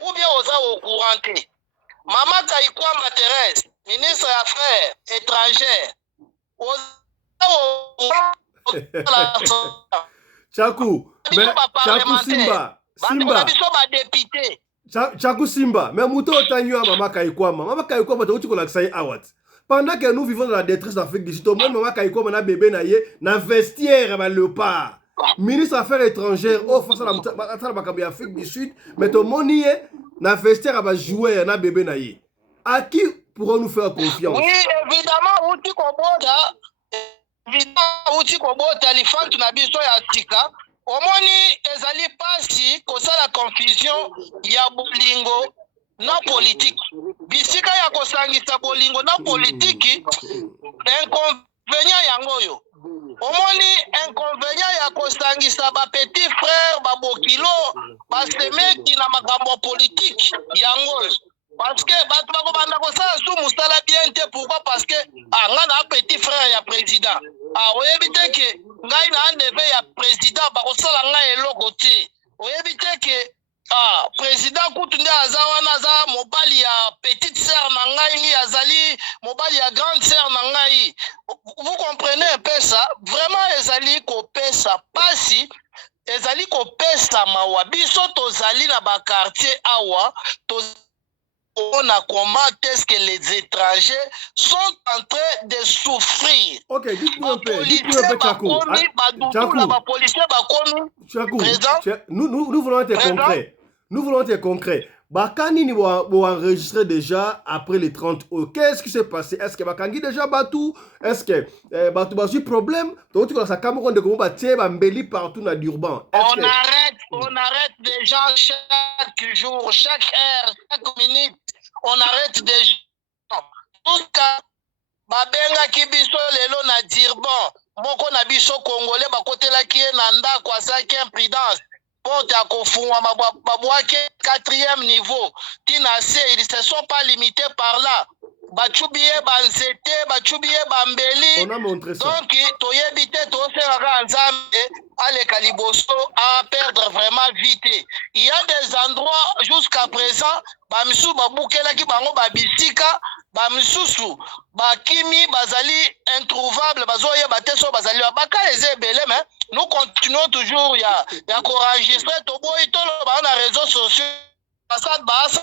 ou bien vous êtes au courant? Maman Kaikwamba Thérèse, ministre des Affaires étrangères, vous êtes au courant? Chaku, mais Chaku Chaku Simba, mais Mouto Tanyo Maman Kaikwamba. Maman Kaikwamba, tu connais ça awat. Pendant que nous vivons dans la détresse d'Afrique du Sud, au moins Maman Kaikwamba na bébé na ye na vestiaire ba leopard. Ministre des Affaires étrangères, oh face à la Afrique du Sud, mais ton moni na vestiaire ba jouer na bébé na ye. À qui pourrons-nous faire confiance? Oui, évidemment, Outi Koboda, Lifantu na biso ya tika. Omoni ezali pasi kosala confusion ya bolingo na politique. Bisika ya kosangisa bolingo na politique, inconvénient yango yo. Omoni inconvénient ya kosangisa ba petit frère ba bokilo ba semeki na makambo politique yango. Parce que batu bako banda kosala su musala bien te, pourquoi? Parce que nga na petit frère ya président. Oyebi te ke ngai na ndeve ya président bakosala ngai eloko te. Oyebi te ke président kutu nde aza wana aza mobali ya petite sœur na ngai, azali mobali ya grande sœur na ngai. Vous comprenez un peu ça? Vraiment ezali kopesa pasi, ezali kopesa mawa. Biso tozali na ba quartier awa on a comment est-ce que les étrangers sont en train de souffrir. Ok, dites-nous un peu, Chakou. Chakou, nous voulons être concrets. Nous voulons être concrets. Bakani nous enregistré déjà après les 30 euros. Qu'est-ce qui s'est passé? Est-ce que Bakani déjà Batou? Est-ce que Batou a eu problème? Donc tu vois ça Cameroun de comment Baté Bambeli partout dans Durban. On arrête déjà chaque jour, chaque heure, chaque minute. On arrête des gens. Tout cas, babenga kibiso lelo na Durban. Moko na biso congolais bakotela kie na ndako a 5e prudence. Porte à Kofungwa babouake 4e niveau. Tina C, ils ne se sont pas limités par là. Bachoubiye banzete, bachoubiye bambeli. On a montré ça. Donc, toyebite toseraka nzambe ale kaliboso à perdre vraiment vite. Il y a des endroits jusqu'à présent, bamisu babukela ki bango babisika, bamisusu bakimi bazali introuvable, bazoye bateso bazali baka ezebele mais nous continuons toujours ya enregistrer toboyi tolo ba na réseaux sociaux. Passade basa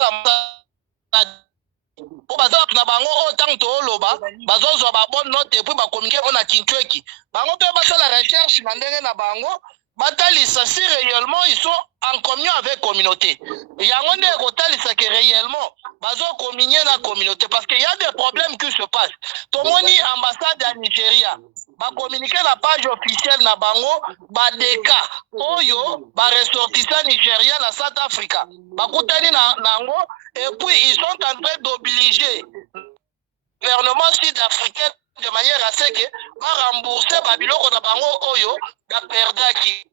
pour bazar na bango autant to loba bazozwa ba bonne note et puis ba communiquer on a kinchweki bango pe basa la recherche na ndenge na bango batalisa si réellement ils sont en communion avec communauté. Yango ne kotalisa que réellement bazo communier na communauté parce qu'il y a des problèmes qui se passent. Tomoni ambassade à Nigeria ba communiquer la page officielle na bango ba deka oyo ba ressortissant Nigeria na South Africa ba kutani na nango et puis ils sont en train d'obliger le gouvernement sud-africain de manière à ce que va rembourser Babiloko na bango oyo da perdaki.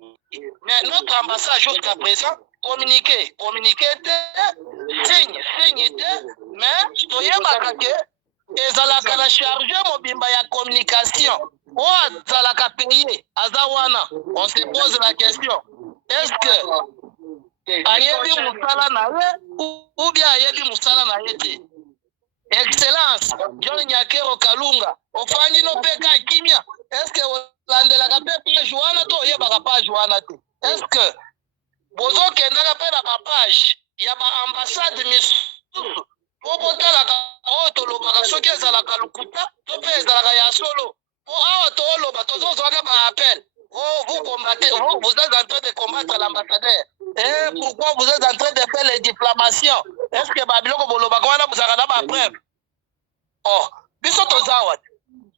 Mais notre ambassade jusqu'à présent communiquer signe mais toyebaka ke ezalaka na chargé mobimba ya communication o azalaka payé azawana. On se pose la question, est-ce que ayebi musala na ye ou bien ayebi musala na ye te? Excellence John Nyakero Kalunga ofandi no peka kimia, est-ce que landelaka mpe page wana to oyebaka page wana te. Est-ce que bozokendaka mpe na bapage ya baambassade misusu po botalaka oyo tolobaka soki ezalaka lokuta to mpe ezalaka ya solo po awa toloba tozozwaka baappel. Oh, vous êtes en train de combattre l'ambassadeur. Et pourquoi vous êtes en train de faire les diffamations? Est-ce que Babiloko Bolobaka wana vous avez la preuve? Oh, biso tozawat.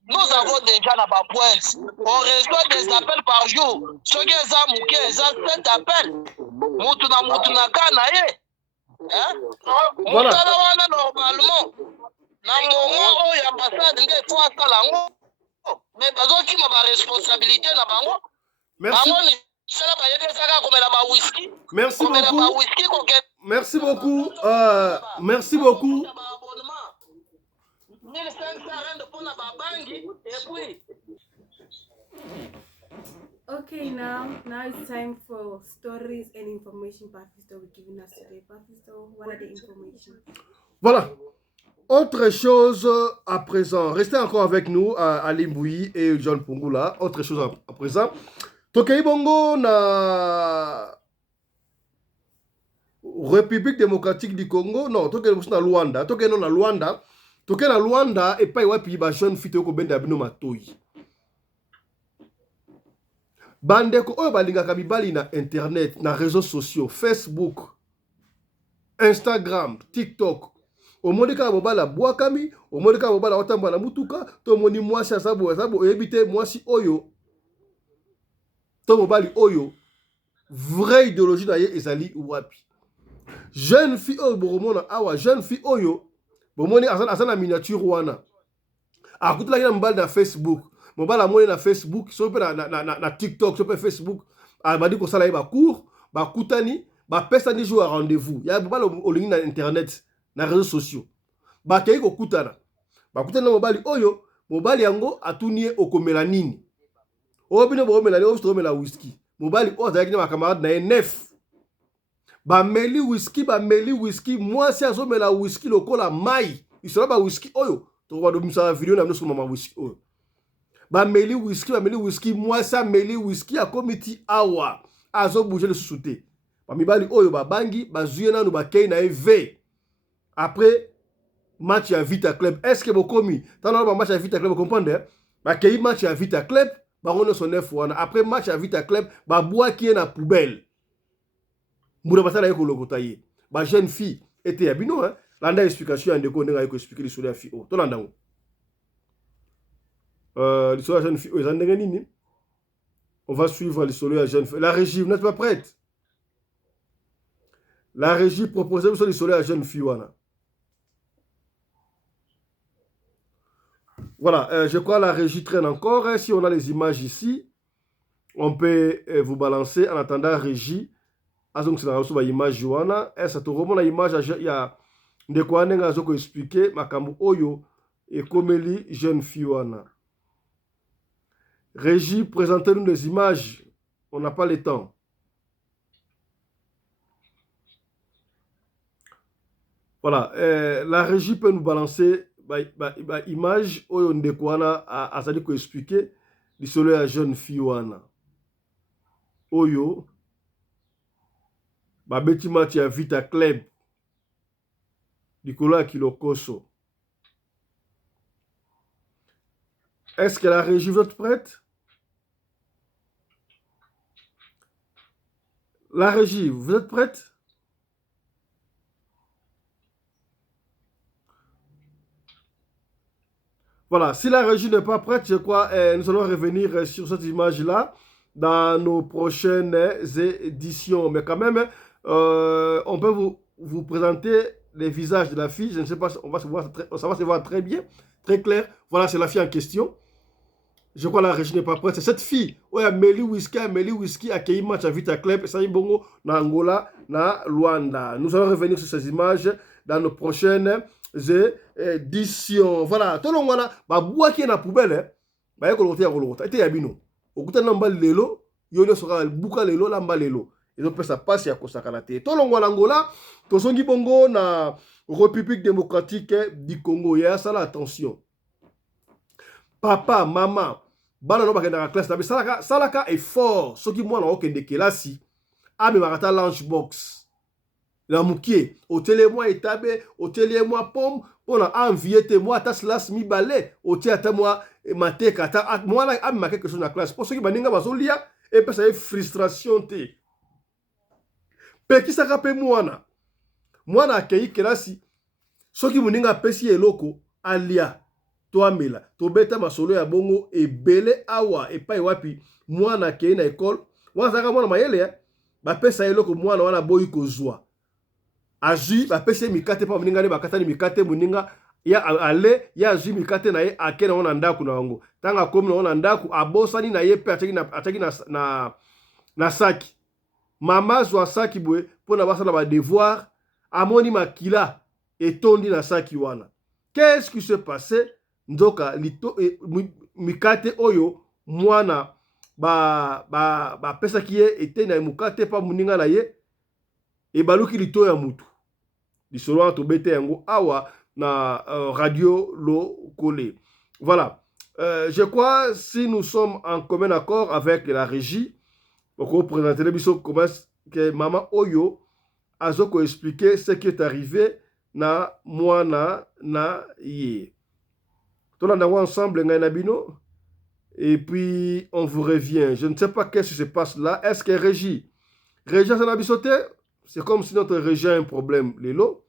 Nous avons déjà la pointe. On reçoit des appels par jour. Ceux qui ont mouké, ils ont 7 appels. Moutuna kana ye. Hein? Voilà. Moutana wana normalement. Na moment où l'ambassade nde faut asala ngo. Mais bazoki ma responsabilité na bango. Merci. Bango ni sala ba yede saka komela ba whisky. Merci Komela ba beaucoup. whisky ko ke. Merci beaucoup. Merci beaucoup. 1500 rand pour la babangi et puis. Okay, now it's time for stories and information Papisto will giving us today. Papisto, what are the information? Voilà. Autre chose à présent, restez encore avec nous, Ali Mbouyi et John Pungula. Autre chose à présent. Tokei Bongo na République démocratique du Congo, non, Tokei na Luanda, Tokei na Luanda, Tokei na Luanda et pas wapi ba jeune fille ko benda bino matoi. Bandeko oyo balingaka mibali na internet, na réseaux sociaux, Facebook, Instagram, TikTok. Omoni kaka mobala bwakami, omoni kaka mobala otamba na mutuka, to moni mwasi asabo oyebite mwasi oyo. To mobali oyo, vraie idéologie na ye ezali wapi. Jeune fille oyo boromona awa, jeune fille oyo, bomoni asana miniature wana. Akutula kina mobali na Facebook, mobala moni na Facebook, sope na TikTok, sope Facebook, abadi ko sala ye ba cours, ba kutani, ba pesa ni jour à rendez-vous. Ya mobala olingi na internet. Na réseaux sociaux. Bakei ko kutana. Bakutana na mobali oyo, mobali yango atunie okomela nini. Obino bomela ni ostromela whisky. Mobali oyo azaki na bakamarade na ye 9. Bameli whisky, mwasi azomela whisky lokola mai. Isola ba whisky oyo, to ba do misa video na mno mama whisky oyo. Bameli whisky, mwasi ameli whisky akomiti awa. Azo bouger le sous-souté. Bamibali oyo babangi, bazuye nanu bakei na EV. Après, match à Vita Club. Est-ce que vous commis? Tant que match à Vita Club, vous comprenez? Bah, qu'il y a match à Vita Club, bah, on a son 9 fois. Après, match à Vita Club, bah, bois qui est dans la poubelle. Moura Bata la yoko taillé. Bah, jeune fille était à bino, hein. L'anda explication, on a expliqué l'histoire de la fille. Oh, tout l'anda. L'histoire de la jeune fille, on va suivre l'histoire de la jeune fille. La régie, vous n'êtes pas prête? La régie proposait l'histoire de la jeune fille, voilà. Voilà, je crois que la régie traîne encore. Si on a les images ici, on peut vous balancer en attendant la régie. Donc, c'est la image. Ça te remonte l'image. Il y a des quoi qui expliquer Makambu Oyo et Komeli, jeune fille. Régie, présentez-nous les images. On n'a pas le temps. Voilà, la régie peut nous balancer image oyo ndeko wana azali ko expliquer lisolo ya jeune fille wana oyo babeti match ya Vita Club likolo ya Kilokoso. Est-ce que la régie vous êtes prête? La régie, vous êtes prête? Voilà, si la régie n'est pas prête, je crois nous allons revenir sur cette image-là dans nos prochaines éditions. Mais quand même, on peut vous présenter les visages de la fille. Je ne sais pas, ça va se voir très bien, très clair. Voilà, c'est la fille en question. Je crois que la régie n'est pas prête. C'est cette fille. Oui, Meli Whisky a accueilli match à Vita Club et ça y est bongo na Angola, na Luanda. Nous allons revenir sur ces images dans nos prochaines éditions. Voilà, tout le monde a bois qui est dans la poubelle. Bah, il y a kolota. Et yabino. Okuta namba lelo, yono sera buka lelo lamba lelo. Et donc ça passe à Kosakalate. Tout le monde Angola, to songi bongo na République démocratique du Congo. Il y a ça là, attention. Papa, maman, bana no bakenda classe na salaka effort soki mwana okende kelasi amemaka ta lunchbox na mukie otele mwa etabe otele mwa pomme mpona envie te mwa ata slas mibale otie ata mwa mateka ata mwana amemaka quelque chose na classe mpo soki baninga bazolia epesa ye frustration te pekisaka mpe mwana akei kelasi soki moninga apesi eloko alia to amela tobeta masolo ya bongo ebele awa epai wapi mwana akei na ekole wana azalaka mwana mayele bapesa eloko mwana wana boyi kozwa azwi bapesi ye mikate mpa moninga nde bakatani mikate moninga ya ale ya azwi mikate na ye ake nango na ndako na yango ntango akomi nango na ndako abosani na ye mpe atiaki na saki mama azwa saki boye mpona basala badevoir amoni makila etondi na saki wana. Qu'est-ce qui se passait? Ndoka mikate oyo mwana pesa kiye ete na mukate pa muninga na ye e baluki lito ya mutu. Lisolo wana tobete yango awa na radio lo collé. Voilà. Je crois si nous sommes en commun accord avec la régie, pour présenter le biso comment que maman oyo azoko expliquer ce qui est arrivé na mwana na ye. Tout on ensemble nabino et puis on vous revient. Je ne sais pas qu'est-ce qui se passe là. Est-ce que régie ça n'a bisoté? C'est comme si notre régie a un problème lelo.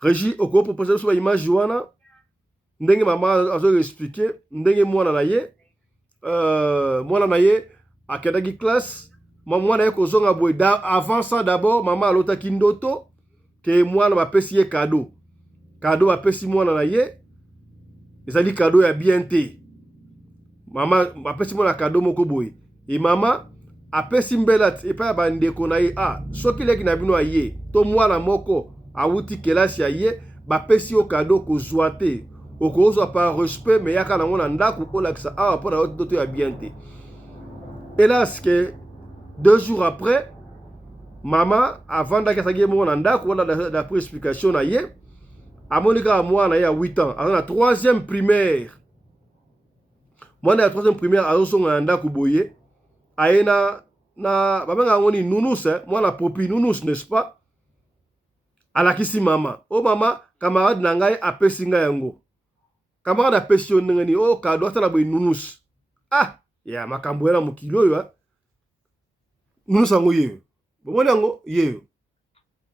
Régie oko proposer sur image wana ndenge maman azo expliquer ndenge mwana na ye akendaki classe mwana na ye kozonga boye avant ça d'abord maman alotaki ndoto ke mwana bapesi ye cadeau bapesi mwana na ye ezali cadeau ya bien te mama bapesi mwana cadeau moko boye e mama apesi mbela epai ya bandeko na ye soki leki na bino aye to mwana moko awuti kelasi ya ye bapesi yo cadeau kozwa te okozwa par respect me yaka nango na ndako olakisa awa mpona yo ndoto ya bien te. Hélas que 2 jours après maman avandaki asaki ye moko na ndako wana d'après explication na ye amonika mwana ye ya 8 ans aza na 3e primaire mwana ya 3e primaire azosonga na ndako boye aye na babenga yango ni nounous mwana popi nounous n'est-ce pas alakisi mama mama camarade na ngai apesi ngai yango camarade apesi yo ndenge ni kado atala boye nounous ya makambo yana mokili oyo nounous yango yeyo bomoni yango yeyo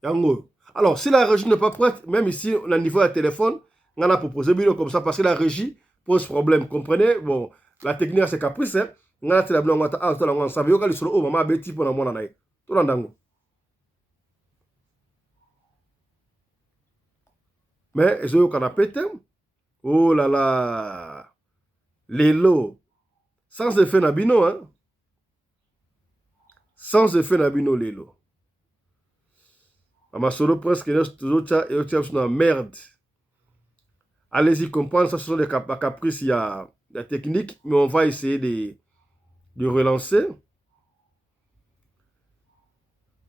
yango. Alors si la régie n'est pas prête, même ici on a niveau de téléphone on a proposé bilo comme ça parce que la régie pose problème, comprenez? Bon, la technique c'est caprice on a la blanc on savait que le maman beti pour na mwana na ye to ndango. Mais ezo kana pété. Oh là là. Lelo sans effet nabino sans effet nabino lelo. Ma solo presque une merde. Allez-y comprendre, ça ce sont des caprices, il y a la technique, mais on va essayer de relancer.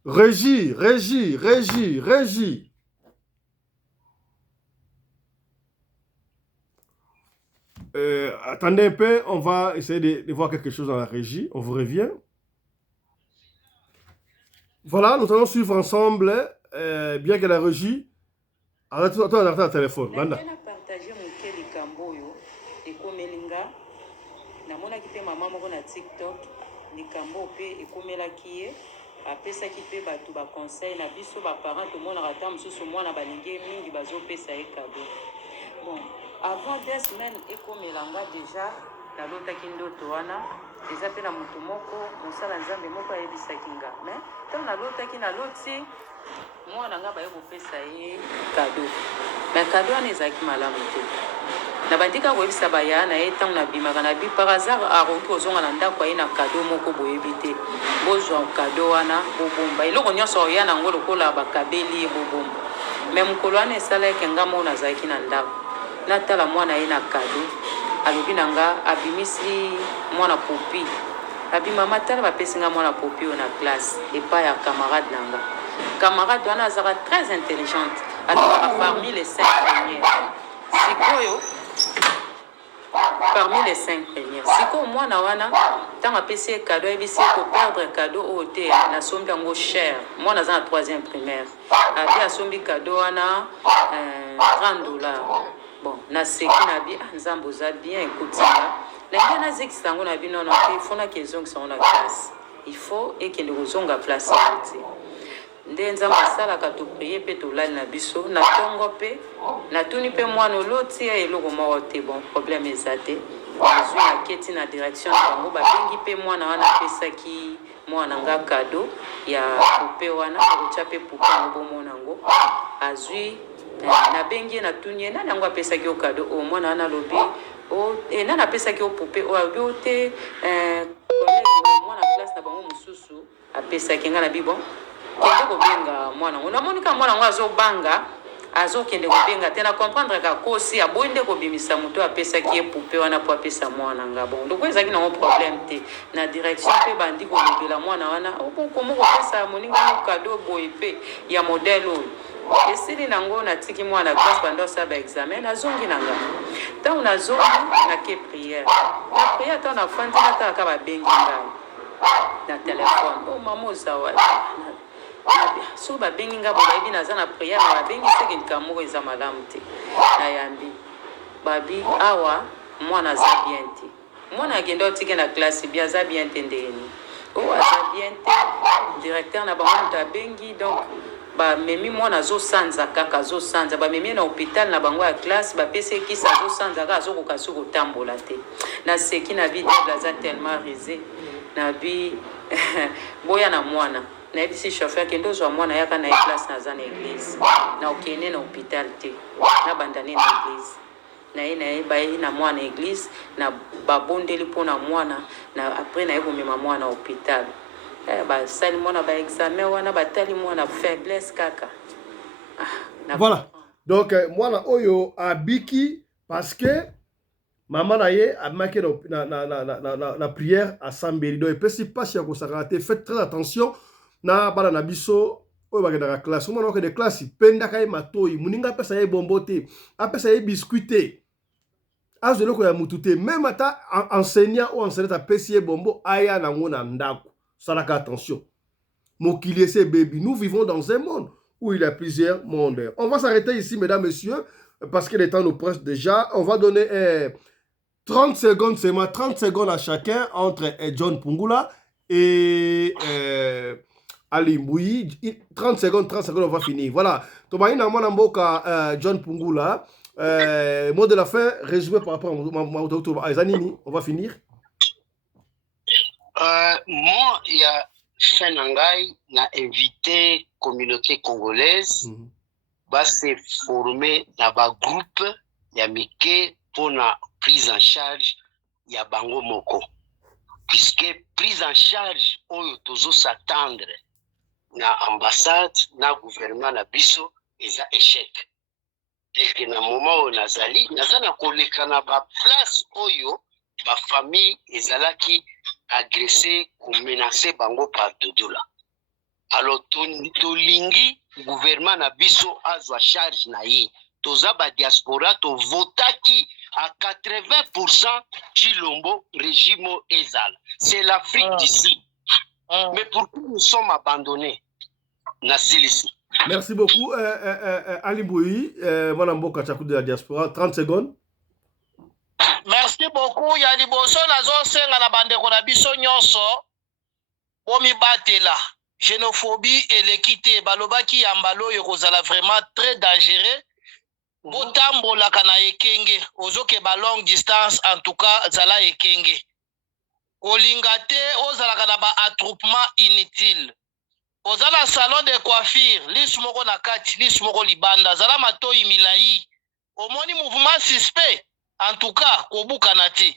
Régie. Attendez un peu, on va essayer de voir quelque chose dans la régie. On vous revient. Voilà, nous allons suivre ensemble, bien que la régie. Arrête le téléphone. Je vais partager mon keli kamboyo et komelinga. Namona kite maman moko na TikTok, likambo pe ekomelaki ye. Apesaki pe batu ba conseil na biso ba parents to mona rata mususu mwana balingi mingi bazo pesa ye cadeau. Bon, avant 2 semaines ekomelanga déjà na lotaki ndoto wana. Eza pe na mutu moko mosala nzambe moko ayebisaki nga. Mais tant na lotaki na loti mwana nga baye kopesa ye cadeau. Mais cadeau wana ezalaki malamu te. Na bandika koyebisa baya na ye ntango na bimaka na bi par hasard akoki kozonga na ndako aye na cadeau moko boyebi te. Bozwa cadeau wana bobomba. Eloko nyonso oya nango lokola bakabeli ye bobomba. Mais mokolo wana esalaki nga moko nazalaki na ndako. Natala mwana ye na cadeau. Alobi nanga abimisi mwana popi. Abima matala bapesi nga mwana popi na classe epai ya camarade nanga. Camarade wana azaka très intelligente. Alors parmi les 5 premières. Sikoyo parmi les 5 premières. Si moi na wana tant à PC cadeau et bisi pour perdre cadeau au thé na sombi ngo cher. Moi na en 3e primaire. Abi a sombi cadeau wana $30. Bon, na seki na bi nzambo za bien écoute ça. Na bien na zeki sango na bi non non, il faut na question qui sont na classe. Il faut et que nous zonga place nde nzambe asalaka topriye mpe tolali na biso na ntongo mpe natuni mpe mwana oloti ya eloko moko te bon problème eza te azwi naketi na direction na bango babengi mpe mwana wana apesaki mwana nga kado ya pupe wana akotya mpe pupe yango bomona yango azwi nabengi ye natuni ye nani yango apesaki yo kado o mwana wana alobi nani apesaki yo pupe oyo alobi o te collègue mwana classe na bango mosusu apesaki nga na bibon kende kobenga mwana ngo namoni ka mwana ngo azobanga azokende kobenga te na comprendre ka kosi aboyi nde kobimisa moto apesaki ye pupe wana po apesa mwana nga bon donc ezalaki nango problème te na direction mpe bandi kolobela mwana wana komo kopesa moningano kado boye mpe ya modele oyo esili nango natiki mwana classe bando osala baexamen nazongi na nga ntango nazongi nake priere na priere ntango nafandi natalaka babengi ngai na telefone mama ozawa so babengi nga bo bayebi naza na priere na babengi seke likambo moko eza malamu te nayambi babi awa mwana aza bien te mwana akende otike na classe bi aza bien te ndeni o aza bien te directeur na bango moto abengi donc bamemi mwana azosanza kaka azosanza bamemi na hôpital na bango ya classe bapesi ekisi azosanza kaka azokoka so kotambola te naseki na bi diable aza tellement risé na bi boya na mwana na ebisi chauffeur kende ozwa mwana yaka na classe naza na église na okende na hôpital te na bandane na église na ye baye na mwana église na babondeli mpona mwana na après na ye komema mwana hôpital basali mwana baexamen wana batali mwana faiblesse kaka voilà donc mwana oyo abiki parce que maman na ye amaki na prière asambeli donc epesi mpasi ya kosakana te faites très attention na bana na biso oyo bakendaka classe omwana okende classe pendaka ye matoi moninga apesa ye bombo te apesa ye biscuit te azwa eloko ya mutu te même ata enseignant ou enseignante apesi ye bombo aya nango na ndako salaka attention mokili ese baby nous vivons dans un monde où il y a plusieurs mondes. On va s'arrêter ici mesdames messieurs parce que le temps nous presse déjà. On va donner 30 secondes seulement, 30 secondes à chacun entre John Pungula et Ali Mbouyi. 30 secondes, on va finir. Voilà. Tomaïna Mwanamboka John Pungula. Mot de la fin, résumé par rapport à Zanini. On va finir. Moi, il y a Fenangai n'a invité communauté congolaise va se former dans un groupe Yamike pour la prise en charge ya bango moko puisque prise en charge oyo tozo s'attendre na ambassade na gouvernement na biso eza échec et que na moment où nazali nazana koleka na ba place oyo ba famille ezalaki agressé ou menacé bango par Dodola. Alors tolingi gouvernement na biso azwa charge na ye toza ba diaspora to votaki à 80% Chilombo régime ezal. C'est l'Afrique d'ici. Mais pourquoi nous sommes abandonnés na silisi? Merci beaucoup Ali Mbouyi, Mwana Mboka Chakou de la diaspora. 30 secondes. Merci beaucoup. Ya liboso nazo senga na bandeko na biso nyonso. Bomi batela. Xénophobie et l'équité. Balobaki yambalo yokozala vraiment très dangereux. Botambola kana ekenge. Ozoke ba longue distance en tout cas zala ekenge. Olingate ozala kana ba attroupement inutile. Ozala salon de coiffure. Lismoko na kati, lismoko libanda. Zala matoi milai. Omoni mouvement suspect. En tout cas, kobuka na te.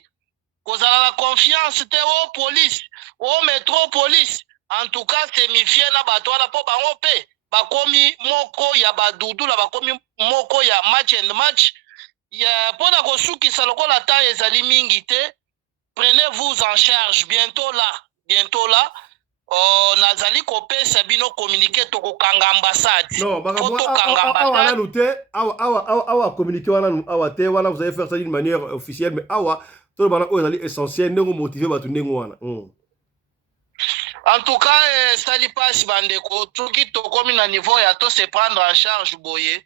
Kozala la confiance te au police, au métropolis. En tout cas, c'est mifie na bato na po bango pe. Bakomi moko ya badudu la bakomi moko ya match and match. Ya pona kosuki saloko la ta ezali mingi te. Prenez-vous en charge bientôt là. nazali kopesa bino communiqué tokokanga ambassade. Non, awa nanu te, awa communiqué awa te, wana vous allez faire ça d'une manière officielle, mais awa, tout le monde est essentiel, nous motiver batu ndengo wana. En tout cas, sali passe bandeko, tuki tokomi na niveau ya to se prendre en charge boye.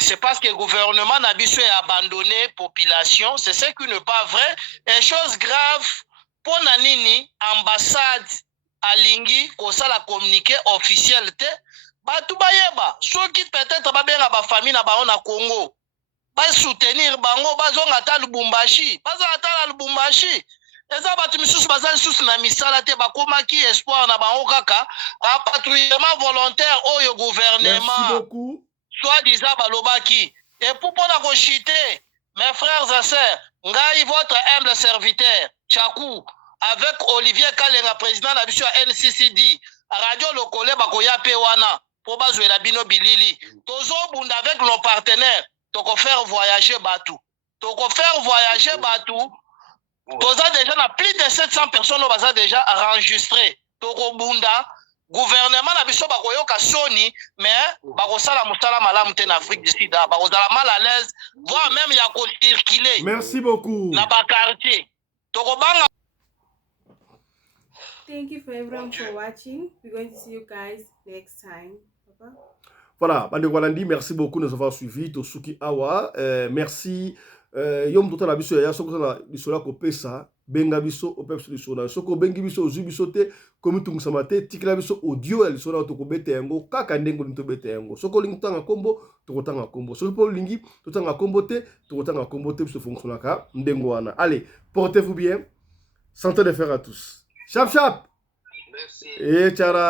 C'est parce que le gouvernement n'a pas abandonné la population. C'est ce qui n'est pas vrai. Et chose grave, pour Nanini, ambassade à Lingi, qu'on ça la communiqué officiel, tout bayeba. Ceux qui peut-être pas bien la famille na Congo, pas soutenir bango, pas zonga Lubumbashi, pas zonga Lubumbashi. Et ça, tu me sous bazal sous na misala te bakoma ki espoir na bango kaka, patrouillement volontaire au gouvernement. Merci beaucoup. Soi-disant balobaki. Et pour pas chiter, mes frères et sœurs, ngai votre humble serviteur, Chakou, avec Olivier Kalenga, président de la mission NCCD, Radio Lokole Bakoya Pewana, pour bazouer la bino bilili. Tozo bunda avec nos partenaires, toko faire voyager Batou. Toko faire voyager Batou. Toza déjà na plus de 700 personnes baza déjà enregistré. Toko bunda. Gouvernement na biso bakoyoka soni mais bakosala mosala malamu te na Afrique du Sud bakozala mal à l'aise voire même ya ko circuler. Merci beaucoup na ba quartier tokobanga. Thank you for everyone for watching. We're going to see you guys next time. Papa. Voilà, bandeko balandi, merci beaucoup de nous avoir suivis. Tosuki awa, merci. Yom tota la biso ya soko na biso la kopesa benga biso o pepso biso na soko bengi biso ozu biso te komi tungusama te tikila biso audio ya biso na tokobeta yango kaka ndengo nito beta yango soko lingi tanga kombo tokotanga kombo soko po lingi totanga kombo te tokotanga kombo te biso fonctionnaka ndengo wana. Allez, portez-vous bien, santé de fer à tous. Chap chap. Merci. Et tchara.